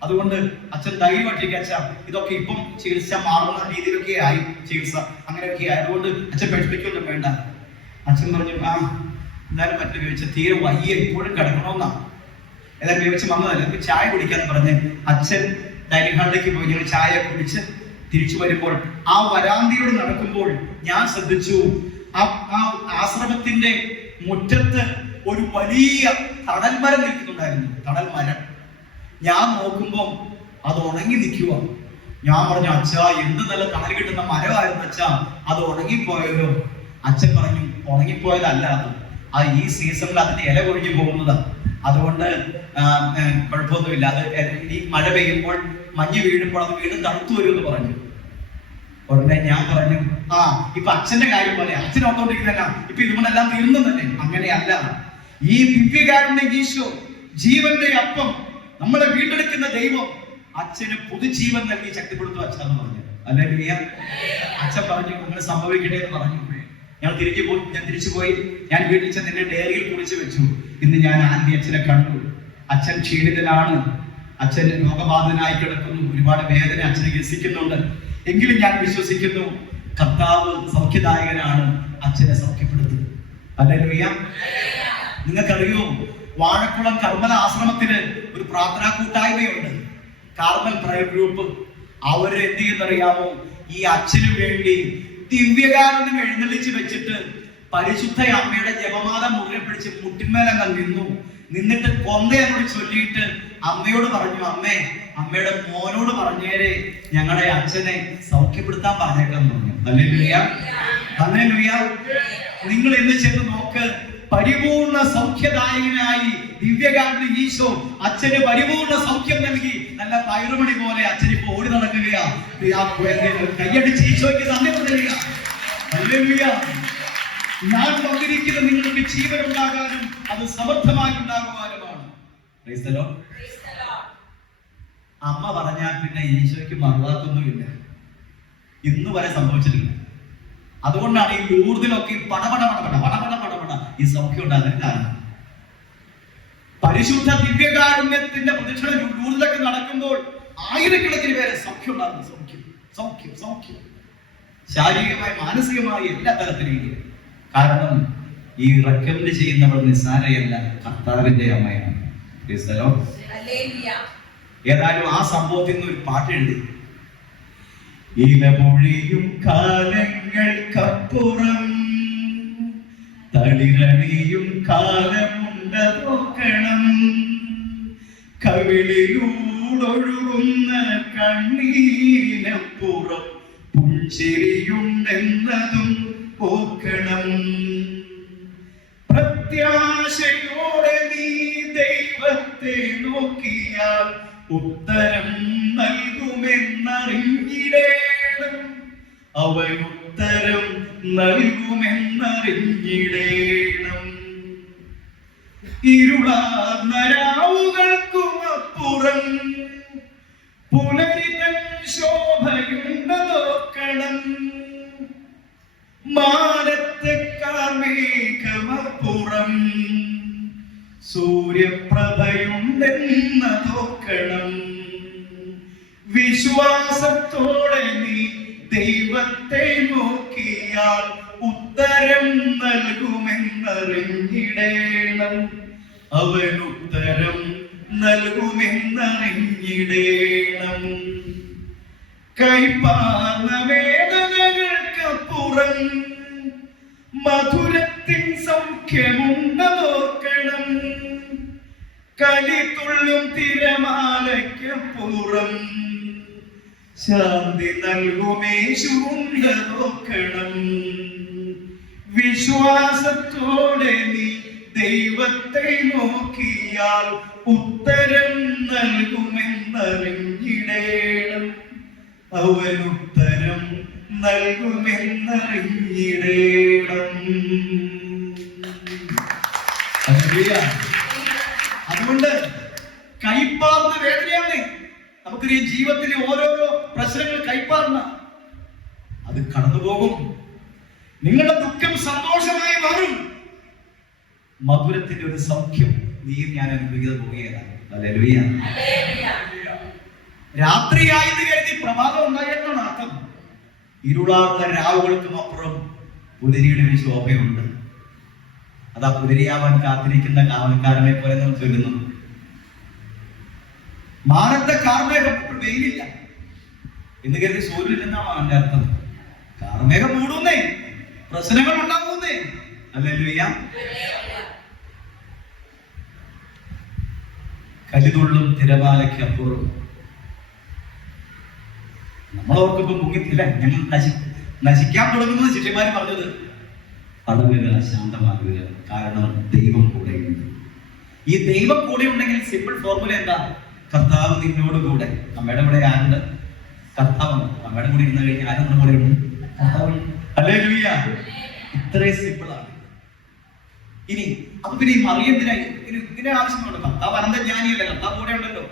അതുകൊണ്ട് അച്ഛൻ ധൈര്യമായിട്ടിരിക്കുക. അച്ഛൻ ഇതൊക്കെ ഇപ്പം ചികിത്സ മാറുന്ന രീതിയിലൊക്കെ ആയി, ചികിത്സ അങ്ങനെയൊക്കെ ആയതുകൊണ്ട് അച്ഛൻ പേടിപ്പിക്കൊന്നും വേണ്ട. അച്ഛൻ പറഞ്ഞു, ആ എന്തായാലും മറ്റു ചോദിച്ച തീരെ വയ്യ, ഇപ്പോഴും കിടക്കണമെന്നാ. ഏതായാലും വിവരിച്ച് വന്നതല്ല, നമുക്ക് ചായ കുടിക്കാന്ന് പറഞ്ഞ് അച്ഛൻ ഡൈനിങ് ഹാളിലേക്ക് പോയി. ഞങ്ങൾ ചായ കുടിച്ച് തിരിച്ചു വരുമ്പോൾ ആ വരാന്തിയോട് നടക്കുമ്പോൾ ഞാൻ ശ്രദ്ധിച്ചു, ആ ആശ്രമത്തിന്റെ മുറ്റത്ത് ഒരു വലിയ തണൽമരം നിൽക്കുന്നുണ്ടായിരുന്നു. തണൽമരം ഞാൻ നോക്കുമ്പോൾ അത് ഉണങ്ങി നിൽക്കുക. ഞാൻ പറഞ്ഞു, അച്ഛാ എന്ത് നല്ല തണൽ കിട്ടുന്ന മരമായിരുന്നു അച്ഛാ, അത് ഉണങ്ങിപ്പോയല്ലോ. അച്ഛൻ പറഞ്ഞു, ഉണങ്ങിപ്പോയതല്ല അത്, ഈ സീസണിൽ അതിന്റെ ഇല കൊഴിഞ്ഞു പോകുന്നതാ. അതുകൊണ്ട് കുഴപ്പമൊന്നുമില്ല. അത് ഈ മഴ പെയ്യുമ്പോൾ മഞ്ഞ് വീഴുമ്പോൾ അത് വീണ്ടും തണുത്തു വരുമെന്ന് പറഞ്ഞു. ഉടനെ ഞാൻ പറഞ്ഞു, ഇപ്പൊ അച്ഛന്റെ കാര്യം പോലെ അച്ഛൻ ഓർത്തോണ്ടിരിക്കുന്നല്ല, ഇപ്പൊ ഇതുകൊണ്ടെല്ലാം തീർന്നു തന്നെ. അങ്ങനെയല്ല. ഈ ദിവ്യകാരുണ്യ ഈശോ, ജീവന്റെ അപ്പം, നമ്മളെ വീണ്ടെടുക്കുന്ന ദൈവം അച്ഛന് പുതുജീവൻ നൽകി ശക്തിപ്പെടുത്തും അച്ഛൻ പറഞ്ഞു. ഹല്ലേലൂയ. അച്ഛൻ പറഞ്ഞു അങ്ങനെ സംഭവിക്കട്ടെ എന്ന് പറഞ്ഞു. ഞാൻ തിരിച്ചു പോയി. ഞാൻ വീട്ടിൽ ചെന്ന് എന്റെ ഡയറിയിൽ കുറിച്ച് വെച്ചു, ഇന്ന് ഞാൻ ആന്റി അച്ഛനെ കണ്ടു. അച്ഛൻ ക്ഷീണിതനാണ്, അച്ഛൻ രോഗബാധിതനായി കിടക്കുന്നു, ഒരുപാട് വേദന അച്ഛനെ ഗ്രസിക്കുന്നുണ്ട്. എങ്കിലും ഞാൻ വിശ്വസിക്കുന്നു കർത്താവ് സൗഖ്യദായകനാണ്, അച്ഛനെ സൗഖ്യപ്പെടുത്തും. ഹല്ലേലൂയ. നിങ്ങൾക്കറിയോ, വാഴക്കുളം കർമ്മല ആശ്രമത്തിന് ഒരു പ്രാർത്ഥനാ കൂട്ടായ്മയുണ്ട്, കാർമൽ പ്രയർ ഗ്രൂപ്പ്. അവര് എന്ത് ചെയ്യുന്നറിയാമോ? ഈ അച്ഛനു വേണ്ടി ദിവ്യകാരുണ്യം എഴുന്നള്ളിച്ച് വെച്ചിട്ട് പരിശുദ്ധ അമ്മയുടെ ജപമാല മുറുകെ പിടിച്ച് മുട്ടിന്മേലങ്ങ് നിന്നിട്ട് കൊന്തയോട് ചൊല്ലിയിട്ട് അമ്മയോട് പറഞ്ഞു, അമ്മയുടെ മോനോട് പറഞ്ഞേരെ ഞങ്ങളുടെ അച്ഛനെ സൗഖ്യപ്പെടുത്താൻ പറഞ്ഞേക്കാൻ പറഞ്ഞു. Hallelujah, hallelujah. നിങ്ങൾ ഇന്ന് ചെന്ന് നോക്ക്, പരിപൂർണ സൗഖ്യദായകനായി ദിവ്യകാരുണ്യ ഈശോ അച്ഛന് പരിപൂർണ സൗഖ്യം നൽകി. നല്ല പയറുമണി പോലെ അച്ഛൻ ഇപ്പൊ ഓടി നടക്കുകയാ. കയ്യടിച്ച് ഈശോയ്ക്ക് നന്ദി പറയുക. ഹല്ലേലൂയ. ഞാൻ വന്നിരിക്കുന്ന നിങ്ങൾക്ക് ജീവൻ ഉണ്ടാകാനും അത് സമർത്ഥമായി ഉണ്ടാകുവാനുമാണ്. Praise the Lord. അമ്മ പറഞ്ഞാൽ പിന്നെ ഈശോയ്ക്ക് മറുവാക്കൊന്നുമില്ല, ഇന്ന് വരെ സംഭവിച്ചിട്ടില്ല. അതുകൊണ്ടാണ് ഈ ലൂർദിലൊക്കെ പടപട ഈ സൗഖ്യം ഉണ്ടാകാൻ കാരണം. പരിശുദ്ധ ദിവ്യകാരുണ്യത്തിന്റെ പ്രദക്ഷിണ ലൂർദിലൊക്കെ നടക്കുമ്പോൾ ആയിരക്കണക്കിന് പേരെ സൗഖ്യം ഉണ്ടാകുന്നു. സൗഖ്യം ശാരീരികമായി മാനസികമായി എല്ലാ തരത്തിലും. കാരണം ഈ റെക്കമെൻഡ് ചെയ്യുന്നവൾ നിസ്സാരയല്ല, കർത്താവിന്റെ അമ്മയാണ്. ഏതായാലും ആ സംഭവത്തിൽ നിന്ന് ഒരു പാട്ട് എഴുതി. ഇലമൊഴിയും കാലങ്ങൾക്കപ്പുറം തളിരണിയും കാലമുണ്ട നോക്കണം, കവിളിലൂടൊഴുകുന്ന കണ്ണീരിനപ്പുറം പുഞ്ചിരിയുണ്ടെന്നതും ഓർക്കണം. പ്രത്യാശയോടെ നീ ദൈവത്തെ നോക്കിയാൽ ഉത്തരം നൽകുമെന്നറിഞ്ഞിടേണം, അവൻ ഉത്തരം നൽകുമെന്നറിഞ്ഞിടേണം. ഇരുളാർന്ന രാവുകൾക്കും അപ്പുറം പുലരിതൻ ശോഭയുണ്ട് നോക്കണം, മാനത്തെ കാർമേഘമപ്പുറം സൂര്യപ്രഭയുണ്ടെന്ന നോക്കണം. വിശ്വാസത്തോടെ നീ ദൈവത്തെ നോക്കിയാൽ ഉത്തരം നൽകുമെന്നറിഞ്ഞിടേണം, അവൻ ഉത്തരം നൽകുമെന്നറിഞ്ഞിടേണം. കൈപ്പാർന്ന വേദനകൾക്കപ്പുറം മധുരത്തിൻ സൗഖ്യമുണ്ട് നോക്കണം, കലിതുള്ളും തിരമാലയ്ക്കപ്പുറം ശാന്തി നൽകുമേശുണ്ട് നോക്കണം. വിശ്വാസത്തോടെ നീ ദൈവത്തെ നോക്കിയാൽ ഉത്തരം നൽകുമെന്നറിഞ്ഞിടേണം, അവൻ ഉത്തരം നൽകുമെന്നറിഞ്ഞിടേണം. അതുകൊണ്ട് കൈപ്പാർന്ന വേദനയാണ്. നമുക്കറിയാം, ജീവിതത്തിലെ ഓരോരോ പ്രശ്നങ്ങൾ കൈപ്പാർന്ന, അത് കടന്നുപോകും. നിങ്ങളുടെ ദുഃഖം സന്തോഷമായി മാറും. മധുരത്തിന്റെ ഒരു സൗഖ്യം നീയും ഞാൻ അനുഭവിക്കാൻ പോവുകയാണ്. ഹല്ലേലൂയ. രാത്രിയായെന്ന് കരുതി പ്രഭാതം ഉണ്ടായെന്നാണ് അർത്ഥം. ഇരുളാർന്ന രാവുകൾക്കും അപ്പുറം പുലരിയുടെ ഒരു ശോഭയുണ്ട്. അതാ പുലരിയാവാൻ കാത്തിരിക്കുന്ന കാവൽക്കാരനെ പോലെ നമ്മൾ ചൊല്ലുന്നു. മാനത്തെ കാർമേഘം വെയിലില്ല എന്ന് കരുതി സൂര്യനെന്നാണ് അതിന്റെ അർത്ഥം. കാർമേഘം മൂടുന്നേ, പ്രശ്നങ്ങൾ ഉണ്ടാകുന്നേ. ഹല്ലേലൂയ. കലിതുള്ളും തിരമാലയ്ക്ക് അപ്പുറം. നമ്മളോർക്കിപ്പോ മുങ്ങിത്തില്ല, ഞങ്ങൾ നശിക്കാൻ തുടങ്ങുന്നത് ശിഷ്യന്മാർ പറഞ്ഞത്. പടവുക, ശാന്തമാകുക, കാരണം ദൈവം കൂടെയുണ്ട്. ഈ ദൈവം കൂടെ ഉണ്ടെങ്കിൽ സിമ്പിൾ ഫോർമുല എന്താ? കർത്താവ് നിന്നോട് കൂടെ. അമ്മയുടെ കൂടെ ആരുണ്ട്? കർത്താവ്. അമ്മയുടെ കൂടെ ഇരുന്ന് കഴിഞ്ഞാൽ ആരും നമ്മുടെ കൂടെ ഉണ്ട്? കർത്താവ്. ഹല്ലേലൂയ. ഇത്രയും സിമ്പിൾ ആണ്. ഇനി അപ്പൊ പിന്നെ ഈ മറിയത്തിനായി ഇതിന്റെ ആവശ്യമുണ്ട്. കർത്താവ് അനന്ത ജ്ഞാനിയല്ല, കർത്താവ് കൂടെ ഉണ്ടല്ലോ.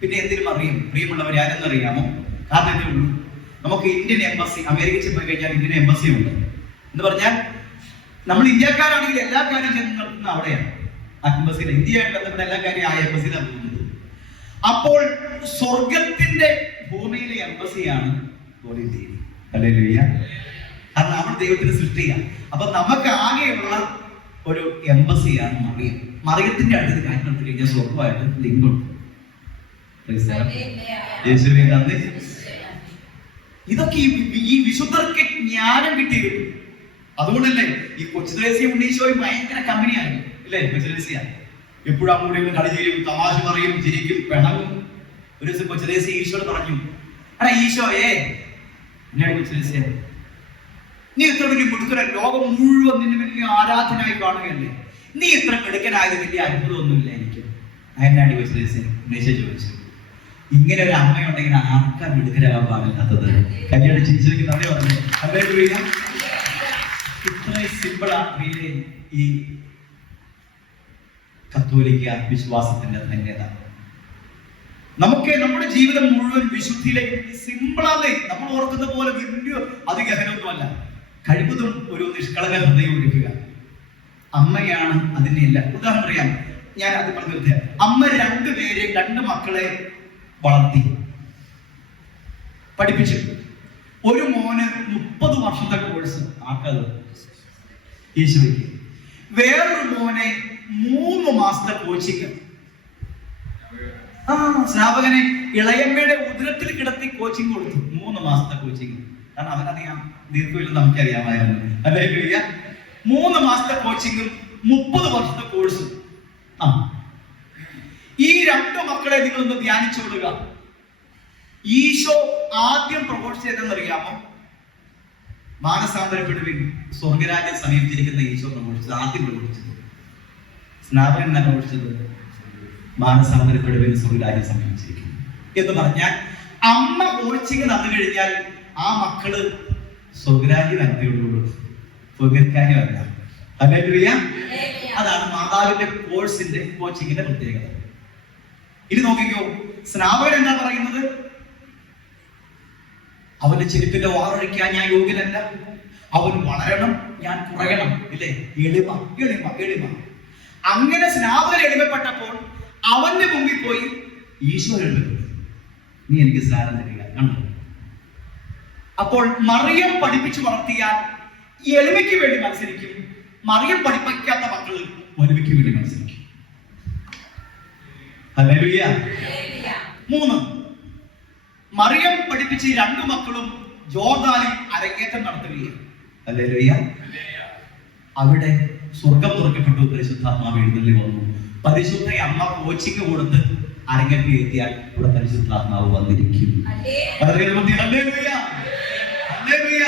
പിന്നെ എന്തിനും അറിയും? പ്രിയമുള്ളവർ ആരെന്നറിയാമോ? കാരണം ഇതേ ഉള്ളൂ, നമുക്ക് ഇന്ത്യൻ എംബസി, അമേരിക്കയിൽ പോയി കഴിഞ്ഞാൽ ഇന്ത്യൻ എംബസി ഉണ്ട്. എന്ന് പറഞ്ഞാൽ നമ്മൾ ഇന്ത്യക്കാരാണെങ്കിൽ എല്ലാ കാര്യം ചെന്ന് നടത്തുന്ന അവിടെയാണ്, ആ എംബസിയിൽ. ഇന്ത്യയായിട്ട് ബന്ധപ്പെട്ട എല്ലാ കാര്യം ആ എംബസിയിലാണ് പോകുന്നത്. അപ്പോൾ സ്വർഗത്തിന്റെ ഭൂമിയിലെ എംബസിയാണ് ഇന്ത്യ. ഹല്ലേലൂയ. അത് നമ്മൾ ദൈവത്തിന് സൃഷ്ടിയാണ്. അപ്പൊ നമുക്ക് ആകെയുള്ള ഒരു എംബസിയാണ് മറിയം. മറിയത്തിന്റെ അടുത്ത് കാര്യം നടത്തി കഴിഞ്ഞാൽ സ്വർഗമായിട്ട് ലിങ്ക് ഉണ്ട്. യേശുവേ നന്ദി. ഇതൊക്കെ ഈ വിശുദ്ധർക്ക് ജ്ഞാനം കിട്ടിയിരുന്നു. അതുകൊണ്ടല്ലേ ഈ കൊച്ചുദേശീയ ഉണ്ണീശോയും ഭയങ്കര കമ്പനിയാണ് അല്ലേ? കൊച്ചുദേശീയ എപ്പോഴും അങ്ങോട്ടും കളി ചെയ്യും, തമാശ പറയും, ചിരിക്കും, പിണങ്ങും. ഒരു ദിവസം കൊച്ചുദേശീയ ഈശോട് പറഞ്ഞു, എടാ ഈശോയെ, എന്നാണ് കൊച്ചുദേശീയ, നീ ഇത്ര വലിയ മിടുക്കന, ലോകം മുഴുവൻ നിന്നെ വലിയ ആരാധനായി കാണുകയല്ലേ, നീ ഇത്ര മിടുക്കനായത് വലിയ അത്ഭുതമൊന്നുമില്ല എനിക്ക്. അതിനാണ് കൊച്ചുദേശീയ ഉണ്ണീശോ ചോദിച്ചു. ഇങ്ങനെ ഒരു അമ്മയുണ്ടെങ്കിൽ ആർക്കാ മിടുക്കരാകാൻ പാടില്ലാത്തത്? കല്യാണം ചിരിച്ചെനിക്ക് നന്ദി പറഞ്ഞു. ഹല്ലേലൂയ. ഇത്രയും സിമ്പിളാണ് ഈ കത്തോലിക്ക വിശ്വാസത്തിന്റെ ധന്യത. നമുക്ക് നമ്മുടെ ജീവിതം മുഴുവൻ വിശുദ്ധിയിലേക്ക് സിമ്പിളാന്നേ. നമ്മൾ ഓർക്കുന്ന പോലെ വലിയ അതിഗഹനമൊന്നുമല്ല. കഴിവതും ഒരു നിഷ്കളങ്ക ഹൃദയം ഒരുക്കുക. അമ്മയാണ് അതിന്റെ എല്ലാം. ഉദാഹരണം പറയാം, ഞാൻ അത് പറഞ്ഞു നിർത്തിയ. അമ്മ രണ്ട് മക്കളെ വളർത്തി പഠിപ്പിച്ചു. ഒരു മോന് 30 വർഷത്തെ കോഴ്സ് ആക്കത് ഈശോയ്ക്ക്. വേറൊരു മോനെ 3 മാസത്തെ കോച്ചിങ്. സ്നാപകനെ ഇളയമ്മയുടെ ഉദരത്തിൽ കിടത്തി കോച്ചിങ് കൊടുത്തു. 3 മാസത്തെ കോച്ചിങ്. കാരണം അവനറിയാം ദീർഘമില്ല, നമുക്കറിയാമായിരുന്നു. അല്ലെങ്കിൽ 3 മാസത്തെ കോച്ചിങ്ങും 30 വർഷത്തെ കോഴ്സും. ഈ 2 മക്കളെ നിങ്ങളൊന്ന് ധ്യാനിച്ചോളുക. ഈശോ ആദ്യം പ്രഘോഷിച്ചത് എന്തെന്നറിയാമോ? മാനസാന്തരപ്പെടുവിൻ, സ്വർഗരാജ്യം സമീപിച്ചിരിക്കുന്ന ഈശോ പ്രഘോഷിച്ചത്, ആദ്യം പ്രഘോഷിച്ചത്. സ്നാപകൻ എന്നാ പ്രഘോഷിച്ചത്? മാനസാന്തരപ്പെടുവിൻ, സ്വർഗരാജ്യം സമീപിച്ചിരിക്കുന്നു എന്ന് പറഞ്ഞാൽ അമ്മ കോച്ചിങ് തന്നു കഴിഞ്ഞാൽ ആ മക്കള് സ്വർഗരാജ്യം അന്ത്യമുള്ളൂ, സ്വർഗക്കാര്യമല്ല. ഹല്ലേലൂയ. അതാണ് മാതാവിന്റെ കോഴ്സിന്റെ കോച്ചിങ്ങിന്റെ പ്രത്യേകത. ഇത് നോക്കിക്കോ, സ്നാപകൻ എന്താ പറയുന്നത്? അവന്റെ ചെരുപ്പിന്റെ വാറൊഴിക്കാൻ ഞാൻ യോഗ്യനല്ല, അവൻ വളരണം, ഞാൻ കുറയണം. ഇല്ലേ? എളിമ എളിമ എളിമ. അങ്ങനെ സ്നാപകൻ എളിമപ്പെട്ടപ്പോൾ അവന്റെ മുമ്പിൽ പോയി ഈശോ എളിമപ്പെട്ടു. നീ എനിക്ക് സ്നാനം തരിക. കണ്ടോ? അപ്പോൾ മറിയം പഠിപ്പിച്ചു വളർത്തിയാൽ എളിമയ്ക്ക് വേണ്ടി മത്സരിക്കും. മറിയം പഠിപ്പിക്കാത്ത മക്കൾ ഒരുമയ്ക്ക് വേണ്ടി മത്സരിക്കും. ഹല്ലേലൂയ. 3, മറിയം പഠിപ്പിച്ച 2 മക്കളും ജോർദാനിൽ അരങ്ങേറ്റം നടത്തുകയാണ്. ഹല്ലേലൂയ. അവിടെ സ്വർഗം തുറക്കപ്പെട്ടു, പരിശുദ്ധാത്മാവ് എഴുന്നള്ളി വന്നു. പരിശുദ്ധ അമ്മ കോച്ചിങ് കൊടുത്ത് അരങ്ങേറ്റം എത്തിയാൽ ഇവിടെ പരിശുദ്ധാത്മാവ് വന്നിരിക്കും. ഹല്ലേലൂയ. ഹല്ലേലൂയ.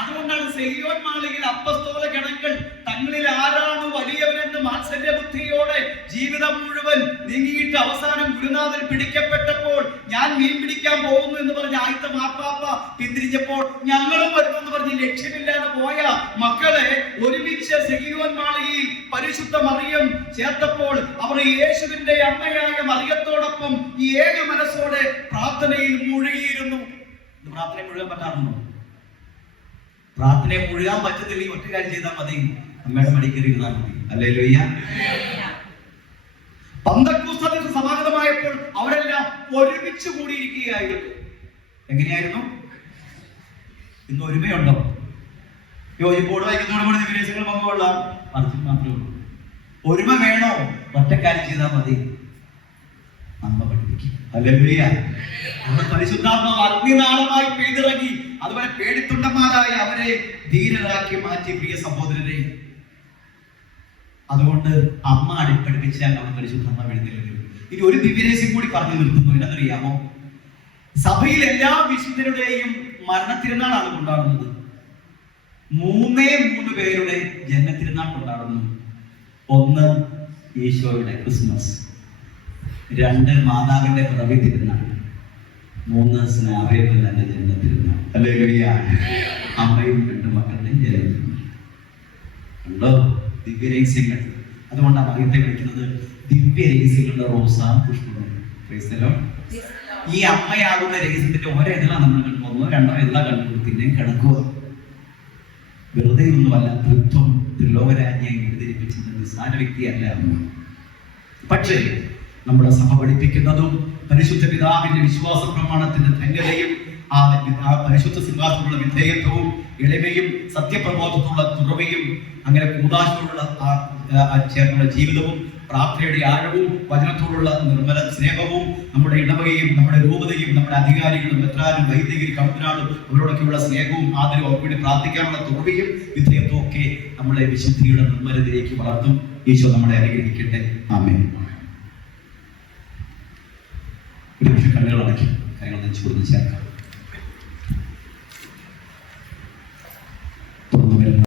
അതുകൊണ്ടാണ് സെയ്യോൻ മാളികയിൽ അപ്പസ്തോല ഗണങ്ങൾ തങ്ങളിൽ ആരാണ് വലിയവനെന്ന് മാത്സര്യ ബുദ്ധിയോടെ ജീവിതം മുഴുവൻ നീങ്ങിയിട്ട് അവസാനം ഗുരുനാഥൻ പിടിക്കപ്പെട്ടപ്പോൾ ഞാൻ മീൻ പിടിക്കാൻ പോകുന്നു എന്ന് പറഞ്ഞ് ആദ്യത്തെ മാർപ്പാപ്പ പിന്തിരിഞ്ഞപ്പോൾ ഞങ്ങളും വരുമെന്ന് പറഞ്ഞ് ലക്ഷ്യമില്ലാതെ പോയ മക്കളെ ഒരുമിച്ച് സെയ്യോൻ മാളികയിൽ പരിശുദ്ധ മറിയം ചേർത്തപ്പോൾ അവർ യേശുവിന്റെ അമ്മയായ മറിയത്തോടൊപ്പം ഈ ഏക മനസ്സോടെ പ്രാർത്ഥനയിൽ മുഴുകിയിരുന്നു. പ്രാർത്ഥന മുഴുകാൻ പറ്റാറുണ്ടോ? പ്രാർത്ഥനയെ മുഴുകാൻ പറ്റത്തില്ല, ഒറ്റ കാര്യം ചെയ്താൽ മതി, അമ്മയുടെ മടിക്കേറി ഇരുന്നാൽ മതി. ഹല്ലേലൂയ. പെന്തക്കോസ്ത് സമാഗതമായപ്പോൾ അവരെല്ലാം ഒരുമിച്ച് കൂടിയിരിക്കുകയായിരുന്നു. എങ്ങനെയായിരുന്നു? ഇന്ന് ഒരുമയുണ്ടോ? യോജിപ്പോട് വൈകുന്നതോടുകൂടി വിദേശങ്ങൾ പങ്കുകൊള്ളാം, മറിച്ച് മാത്രമേ ഉള്ളൂ. ഒരുമ വേണോ? ഒറ്റക്കാര്യം ചെയ്താൽ മതി, അമ്മ പഠിപ്പിക്കും. ഹല്ലേലൂയ. നമ്മുടെ പരിശുദ്ധാത്മാവ് അഗ്നിനാളമായി പെയ്തിറങ്ങി അതുപോലെ പേടിത്തുണ്ടന്മാരായ അവരെ ധീരരാക്കി മാറ്റി. പ്രിയ സഹോദരരെ, അതുകൊണ്ട് അമ്മ പഠിപ്പിച്ചാൽ നമ്മുടെ പരിശുദ്ധാത്മാവ് എഴുന്നേൽക്കും. ഇനി ഒരു ദിവ്യരഹസ്യം കൂടി പറഞ്ഞു നിർത്തുന്നു. എന്നറിയാമോ? സഭയിൽ എല്ലാ വിശുദ്ധരുടെയും മരണത്തിരുന്നാളാണ് കൊണ്ടാടുന്നത്. 3 പേരുടെ ജന്മത്തിരുന്നാൾ കൊണ്ടാടുന്നു. ഒന്ന് ഈശോയുടെ ക്രിസ്മസ്, 2 മാതാവിന്റെ പിറവി തിരുനാൾ, 3 സ്നാപകന്റെ ജന്മ തിരുനാൾ. ഹല്ലേലൂയ. അമ്മയും 2 മക്കളുടെയും ജന്മ ഉണ്ടോ? ദിവ്യരഹസ്യങ്ങൾ. അതുകൊണ്ടാണ് മറിയത്തെ വിളിക്കുന്നത് ദിവ്യരഹസ്യങ്ങളുടെ റോസാ പുഷ്പം. ഈ അമ്മയാകുന്ന രഹസ്യത്തിന്റെ ഒരെതിലാണ് നമ്മൾ കണ്ടു, 1-2 എതിലാ കണ്ടു, പിന്നെയും കിടക്കുക. വെറുതെ ഒന്നുമല്ല, തൃത്വം ത്രിലോകരാജ്ഞിയായി വിഭജിപ്പിച്ചത് നിസ്സാര വ്യക്തിയല്ല അമ്മ. പക്ഷേ നമ്മുടെ സഭ പഠിപ്പിക്കുന്നതും പരിശുദ്ധ പിതാവിന്റെ വിശ്വാസ പ്രമാണത്തിന്റെ ധന്യതയും ആ പരിശുദ്ധ സിംഹാസനമുള്ള വിധേയത്വവും എളിമയും സത്യപ്രബോധത്തിലുള്ള തുറവയും അങ്ങനെ കൂതാശയോടുള്ള ചേർന്നുള്ള ജീവിതവും പ്രാർത്ഥനയുടെ ആഴവും വചനത്തോടുള്ള നിർമ്മല സ്നേഹവും നമ്മുടെ ഇടവകയും നമ്മുടെ രൂപതയും നമ്മുടെ അധികാരികളും മെത്രാനും വൈദികരും കൗൺസിലറും അവരോടൊക്കെയുള്ള സ്നേഹവും ആദരവും അവർക്ക് വേണ്ടി പ്രാർത്ഥിക്കാനുള്ള തുറവിയും വിധേയത്വവും ഒക്കെ നമ്മളെ വിശുദ്ധിയുടെ നിർമ്മലതയിലേക്ക് വളർത്തും. ഈശോ നമ്മളെ അനുഗ്രഹിക്കട്ടെ. ആമേൻ. ഒരു പക്ഷേ കണ്ണുകൾ അടയ്ക്കും, കാര്യങ്ങൾ നെഞ്ചു കൊടുത്ത് ചേർക്കാം.